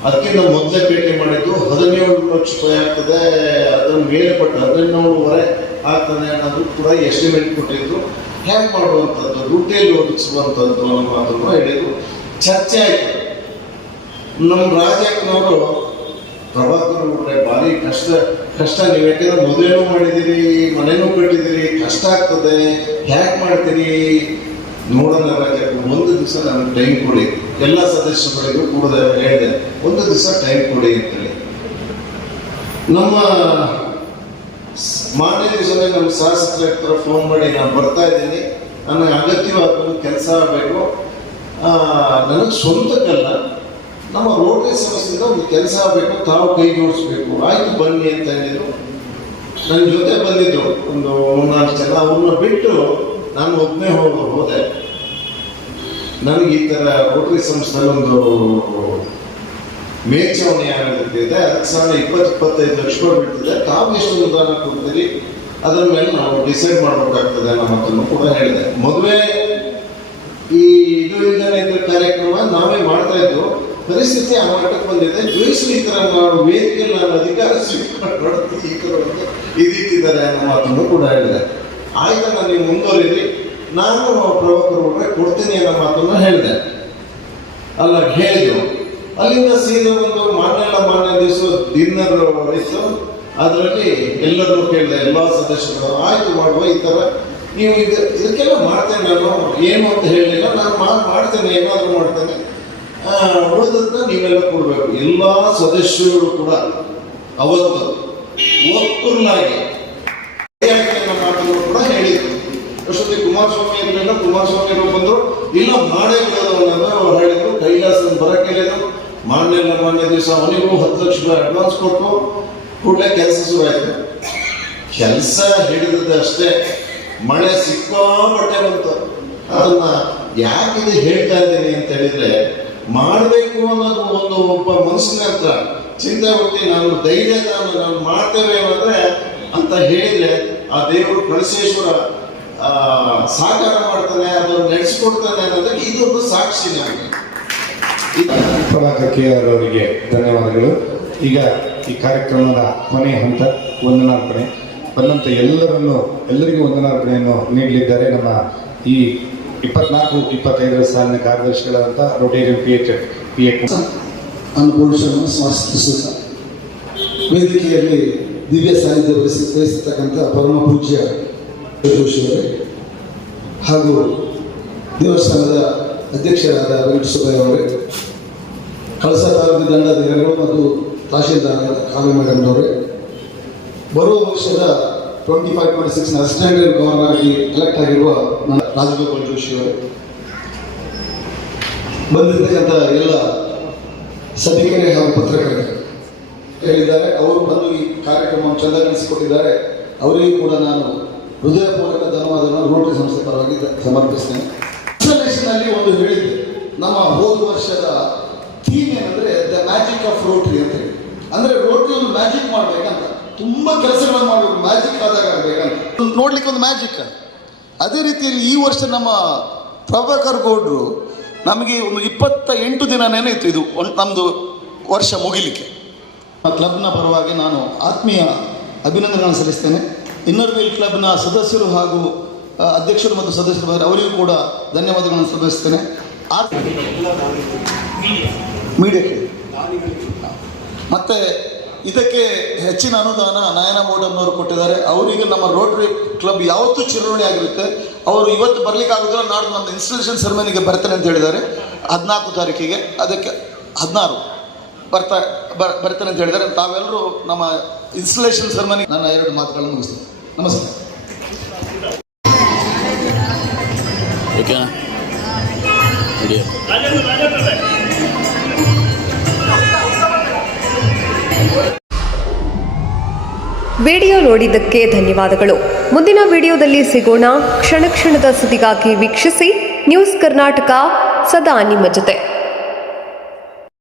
ಅದಕ್ಕಿಂತ ಮೊದಲೇ ಭೇಟಿ ಮಾಡಿದ್ದು 17 ಲಕ್ಷ ರೂಪಾಯಿ ಆಗ್ತದೆ, ಅದನ್ನು ಮೇಲೆ ಕೊಟ್ಟು 17.5 ಆಗ್ತದೆ ಅನ್ನೋದು ಕೂಡ ಎಸ್ಟಿಮೇಟ್ ಕೊಟ್ಟಿದ್ರು. ಹೇಗೆ ಮಾಡುವಂಥದ್ದು, ದುಡ್ಡಲ್ಲಿ ಒದಗಿಸುವಂಥದ್ದು ಅನ್ನೋ ಮಾತನ್ನು ಹೇಳಿದ್ರು. ಚರ್ಚೆ ಆಯಿತು. ನಮ್ಮ ರಾಜಕನವರು ಪ್ರಭಾಕರ್ ಭಾರಿ ಕಷ್ಟ ನೀವು ಯಾಕೆಂದ್ರೆ ಮದುವೆನೂ ಮಾಡಿದ್ದೀರಿ, ಮನೆನೂ ಕಟ್ಟಿದ್ದೀರಿ, ಕಷ್ಟ ಆಗ್ತದೆ, ಹೇಗೆ ಮಾಡ್ತೀರಿ ನೋಡೋಣ ರಾಜಕ್ಕೆ, 1 ದಿವಸ ನನಗೆ ಟೈಮ್ ಕೊಡಿ. ಎಲ್ಲ ಸದಸ್ಯರುಗಳಿಗೂ ಕೂಡ ಹೇಳಿದೆ, 1 ದಿವಸ ಟೈಮ್ ಕೊಡಿ ಅಂತೇಳಿ. ನಮ್ಮ ಮಾರನೇ ದಿವಸನೇ ನಮ್ಮ ಶಾಸಕರ ಹತ್ರ ಫೋನ್ ಮಾಡಿ, ನಾನು ಬರ್ತಾ ಇದ್ದೀನಿ, ನನಗೆ ಅಗತ್ಯವಾದ ಕೆಲಸ ಆಗಬೇಕು, ನನಗೆ ಸ್ವಂತಕ್ಕಲ್ಲ, ನಮ್ಮ ರೋಟರಿ ಸಮಸ್ಯೆಯಿಂದ ಒಂದು ಕೆಲಸ ಆಗಬೇಕು, ತಾವು ಕೈ ಜೋಡಿಸ್ಬೇಕು. ಆಯ್ತು ಬನ್ನಿ ಅಂತ ಹೇಳಿದ್ರು. ನನ್ನ ಜೊತೆ ಬಂದಿದ್ದು ಒಂದು 3-4 ಜನ. ಅವ್ರನ್ನ ಬಿಟ್ಟು ನಾನು ಒಬ್ಬನೇ ಹೋದೆ. ನನಗೆ ಈ ಥರ ರೋಟರಿ ಸಂಸ್ಥೆಯಲ್ಲಿ ಒಂದು ಮೇಲ್ಛಾವಣಿ ಆಗೋದಿದೆ, ಅದಕ್ಕೆ ಸಾಲ 20-25 ಲಕ್ಷ ರೂಪಾಯಿ ಬೀಳ್ತಿದೆ, ತಾವು ಎಷ್ಟು ಅನುದಾನ ಕೊಡ್ತೀರಿ ಅದರ ಮೇಲೆ ನಾವು ಡಿಸೈಡ್ ಮಾಡಬೇಕಾಗ್ತದೆ ಅನ್ನೋ ಮಾತನ್ನು ಕೂಡ ಹೇಳಿದೆ. ಮದುವೆ ಈ ಇದು ಇಲ್ಲದೇ ಇದ್ದ ಕಾರ್ಯಕ್ರಮ ನಾವೇ ಮಾಡ್ತಾ ಇದ್ವು, ಪರಿಸ್ಥಿತಿ ಆ ಮಟ್ಟಕ್ಕೆ ಬಂದಿದೆ. ಜೋಯಿಸಲು ಈ ಥರ ವೇದಿಕೆಯಲ್ಲಿ ನಾನು ಅಧಿಕಾರ ಸ್ವೀಕಾರ ಈ ಥರ ಇದಿಟ್ಟಿದ್ದಾರೆ ಅನ್ನೋ ಮಾತನ್ನು ಕೂಡ ಹೇಳಿದೆ. ಆಯ್ತಲ್ಲ, ನೀವು ಮುಂದುವರಿರಿ, ನಾನು ಪ್ರಭಾಕರ್ ಅವ್ರಿಗೆ ಕೊಡ್ತೀನಿ ಅನ್ನೋ ಮಾತನ್ನು ಹೇಳಿದೆ. ಅಲ್ಲ ಹೇಳಿದ್ರು. ಅಲ್ಲಿಂದ ಸೀದಾ ಒಂದು ಮಾನ್ಯ ದಿವಸ ಡಿನ್ನರ್ ಇತ್ತು. ಅದರಲ್ಲಿ ಎಲ್ಲರೂ ಕೇಳಿದೆ, ಎಲ್ಲ ಸದಸ್ಯರು ಆಯ್ತು ಮಾಡುವ, ಈ ಥರ ನೀವು ಇದಕ್ಕೆಲ್ಲ ಮಾಡ್ತೇನೆ, ನಾನು ಏನು ಅಂತ ಹೇಳಲಿಲ್ಲ, ನಾನು ಮಾಡ್ತೇನೆ, ಏನಾದರೂ ಮಾಡ್ತೇನೆ, ಉಳಿದನ್ನ ನೀವೆಲ್ಲ ಕೊಡಬೇಕು. ಎಲ್ಲ ಸದಸ್ಯರು ಕೂಡ ಅವತ್ತು ಒಕ್ಕೂರ್ನಾಗಿ ಮಾತನ್ನು ಕೂಡ ಹೇಳಿದ್ರು. ಅಷ್ಟೊತ್ತಿ ಕುಮಾರಸ್ವಾಮಿ ಇರಲಿಲ್ಲ, ಕುಮಾರಸ್ವಾಮಿ ಅವರು ಬಂದರು, ಇಲ್ಲ ಮಾಡೇ ಬಿಡೋದು ಅನ್ನೋದು ಹೇಳಿದ್ರು. ಕೈಲಾಸ ಬರಕ್ಕೆ ಹೇಳಿದ್ರು. ಮಾನ್ಯ ದಿವಸ ಅವನಿಗೂ 10 ಲಕ್ಷ ರೂಪಾಯಿ ಅಡ್ವಾನ್ಸ್ ಕೊಟ್ಟು ಕೂಡಲೇ ಕೆಲಸ ಶುರುವಾಯಿತು. ಕೆಲಸ ಹಿಡಿದದ್ದು ಅಷ್ಟೇ, ಮಳೆ ಸಿಕ್ಕಾಪಟ್ಟೆ ಬಂತು. ಅದನ್ನ ಯಾಕಿದೆ ಹೇಳ್ತಾ ಇದ್ದೀನಿ ಅಂತ ಹೇಳಿದ್ರೆ, ಮಾಡಬೇಕು ಅನ್ನೋದು ಒಬ್ಬ ಮನಸ್ಸಿನ ಹತ್ರ ಚಿಂತೆ ಹುಟ್ಟಿ ನಾನು ಧೈರ್ಯ ನಾನು ಮಾಡ್ತೇವೆ ಅನ್ನೋದ್ರೆ ಅಂತ ಹೇಳಿದ್ರೆ ಆ ದೇವರು ಕಳಸೇಶ್ವರ ಸಾಕಾರ ಮಾಡ್ತಾನೆ, ಅದನ್ನು ನಡೆಸ್ಕೊಡ್ತಾನೆ ಅನ್ನೋದಕ್ಕೆ ಇದೊಂದು ಸಾಕ್ಷಿ ನಮಗೆ. ಪ್ರಭಾಕರ್ KR ಅವರಿಗೆ ಧನ್ಯವಾದಗಳು. ಈಗ ಈ ಕಾರ್ಯಕ್ರಮದ ಕೊನೆಯ ಹಂತ ವಂದನಾರ್ಪಣೆ. ಬಂದಂಥ ಎಲ್ಲರಿಗೂ ವಂದನಾರ್ಪಣೆಯನ್ನು ನೀಡಲಿದ್ದಾರೆ ನಮ್ಮ ಈ 24-25 ಸಾಲಿನ ಕಾರ್ಯದರ್ಶಿಗಳಾದಂಥ ರೋಟೇರಿಯನ್ PH ಅನ್ನಪೂರ್ಣೇಶ್ವರನ ಸ್ಮರಿಸುತ್ತ ವೇದಿಕೆಯಲ್ಲಿ ದಿವ್ಯ ಸಾನ್ನಿಧ್ಯ ವಹಿಸತಕ್ಕಂಥ ಪರಮ ಪೂಜ್ಯ ಜೋಶಿಯವರೇ ಹಾಗೂ ದೇವಸ್ಥಾನದ ಅಧ್ಯಕ್ಷರಾದ ವೆಂಕಟಸುಬ್ಬಯ್ಯ ಅವರೇ, ಕಳಸ ತಾಲೂಕು ದಂಡಾಧಿಕಾರಿಗಳು ಮತ್ತು ತಹಶೀಲ್ದಾರ್ ಕಾವ್ಯ ಮೇಡಮ್ ಅವರೇ, ಬರುವ ವರ್ಷದ 25-26 ಅಸಿಸ್ಟೆಂಟ್ ಗವರ್ನರ್ ಆಗಿ ಎಲೆಕ್ಟ್ ಆಗಿರುವ ರಾಜಗೋಪಾಲ್ ಜೋಶಿ ಅವರೇ, ಬಂದಿರತಕ್ಕಂಥ ಎಲ್ಲ ಸಭಿಕರೇ ಹಾಗೂ ಪತ್ರಕರ್ತರು ಹೇಳಿದ್ದಾರೆ. ಅವರು ಬಂದು ಈ ಕಾರ್ಯಕ್ರಮವನ್ನು ಚಂದಗೊಳಿಸಿಕೊಟ್ಟಿದ್ದಾರೆ. ಅವರಿಗೂ ಕೂಡ ನಾನು ಹೃದಯಪೂರ್ವಕ ಧನ್ಯವಾದಗಳನ್ನು ರೋಟರಿ ಸಂಸ್ಥೆ ಪರವಾಗಿ ಸಮರ್ಪಿಸ್ತೇನೆ. ಇನ್ಸ್ಟಾಲೇಷನ್ನಲ್ಲಿ ಒಂದು ಹೇಳಿದ್ದೆ, ನಮ್ಮ ಹೋದ ವರ್ಷದ ಥೀಮ್ ಏನಂದರೆ ದ ಮ್ಯಾಜಿಕ್ ಆಫ್ ರೋಟರಿ ಅಂತ ಹೇಳಿ. ಅಂದರೆ ರೋಟರಿ ಒಂದು ಮ್ಯಾಜಿಕ್ ಮಾಡಬೇಕಂತ, ತುಂಬ ಕೆಲಸಗಳನ್ನು ಮಾಡಬೇಕು, ಮ್ಯಾಜಿಕ್ ಆದಾಗ ಆಗಬೇಕಂತ ನೋಡ್ಲಿಕ್ಕೆ ಒಂದು ಮ್ಯಾಜಿಕ್. ಅದೇ ರೀತಿಯಲ್ಲಿ ಈ ವರ್ಷ ನಮ್ಮ ಪ್ರಭಾಕರ್ ಗೌಡ್ರು ನಮಗೆ ಒಂದು 28 ದಿನನೇ ಇತ್ತು ಇದು ನಮ್ಮದು ವರ್ಷ ಮುಗಿಲಿಕ್ಕೆ. ಕ್ಲಬ್ನ ಪರವಾಗಿ ನಾನು ಆತ್ಮೀಯ ಅಭಿನಂದನೆಗಳನ್ನು ಸಲ್ಲಿಸ್ತೇನೆ. ಇನ್ನರ್ ವೀಲ್ ಕ್ಲಬ್ನ ಸದಸ್ಯರು ಹಾಗೂ ಅಧ್ಯಕ್ಷರು ಮತ್ತು ಸದಸ್ಯರು ಅವರಿಗೂ ಕೂಡ ಧನ್ಯವಾದಗಳನ್ನು ಸಲ್ಲಿಸ್ತೇನೆ. ಮೀಡಿಯಾಕ್ಕೆ ಮತ್ತು ಇದಕ್ಕೆ ಹೆಚ್ಚಿನ ಅನುದಾನ ನಯನ ಮೋಡಮ್ನವರು ಕೊಟ್ಟಿದ್ದಾರೆ. ಅವರಿಗೆ ನಮ್ಮ ರೋಟರಿ ಕ್ಲಬ್ ಯಾವತ್ತೂ ಚಿರಋಣಿ ಆಗಿರುತ್ತೆ. ಅವರು ಇವತ್ತು ಬರಲಿಕ್ಕೆ ಆಗೋದಿಲ್ಲ, ನಾಡು ನಮ್ಮ ಇನ್ಸ್ಟಾಲೇಷನ್ ಸೆರೆಮನಿಗೆ ಬರ್ತಾನೆ ಅಂತ ಹೇಳಿದ್ದಾರೆ 14 ತಾರೀಕಿಗೆ, ಅದಕ್ಕೆ 16 ಬರ್ತಾನೆ ಅಂತ ಹೇಳಿದ್ದಾರೆ. ತಾವೆಲ್ಲರೂ ನಮ್ಮ ಇನ್ಸ್ಟಾಲೇಷನ್ ಸೆರೆಮನಿ ನನ್ನ 2 ಮಾತುಗಳನ್ನು ಮುಗಿಸ್ತೇನೆ. ನಮಸ್ಕಾರ. ವಿಡಿಯೋ ನೋಡಿದ್ದಕ್ಕೆ ಧನ್ಯವಾದಗಳು. ಮುಂದಿನ ವಿಡಿಯೋದಲ್ಲಿ ಸಿಗೋಣ. ಕ್ಷಣ ಕ್ಷಣದ ಸುದ್ದಿಗಾಗಿ ವೀಕ್ಷಿಸಿ ನ್ಯೂಸ್ ಕರ್ನಾಟಕ, ಸದಾ ನಿಮ್ಮ ಜೊತೆ.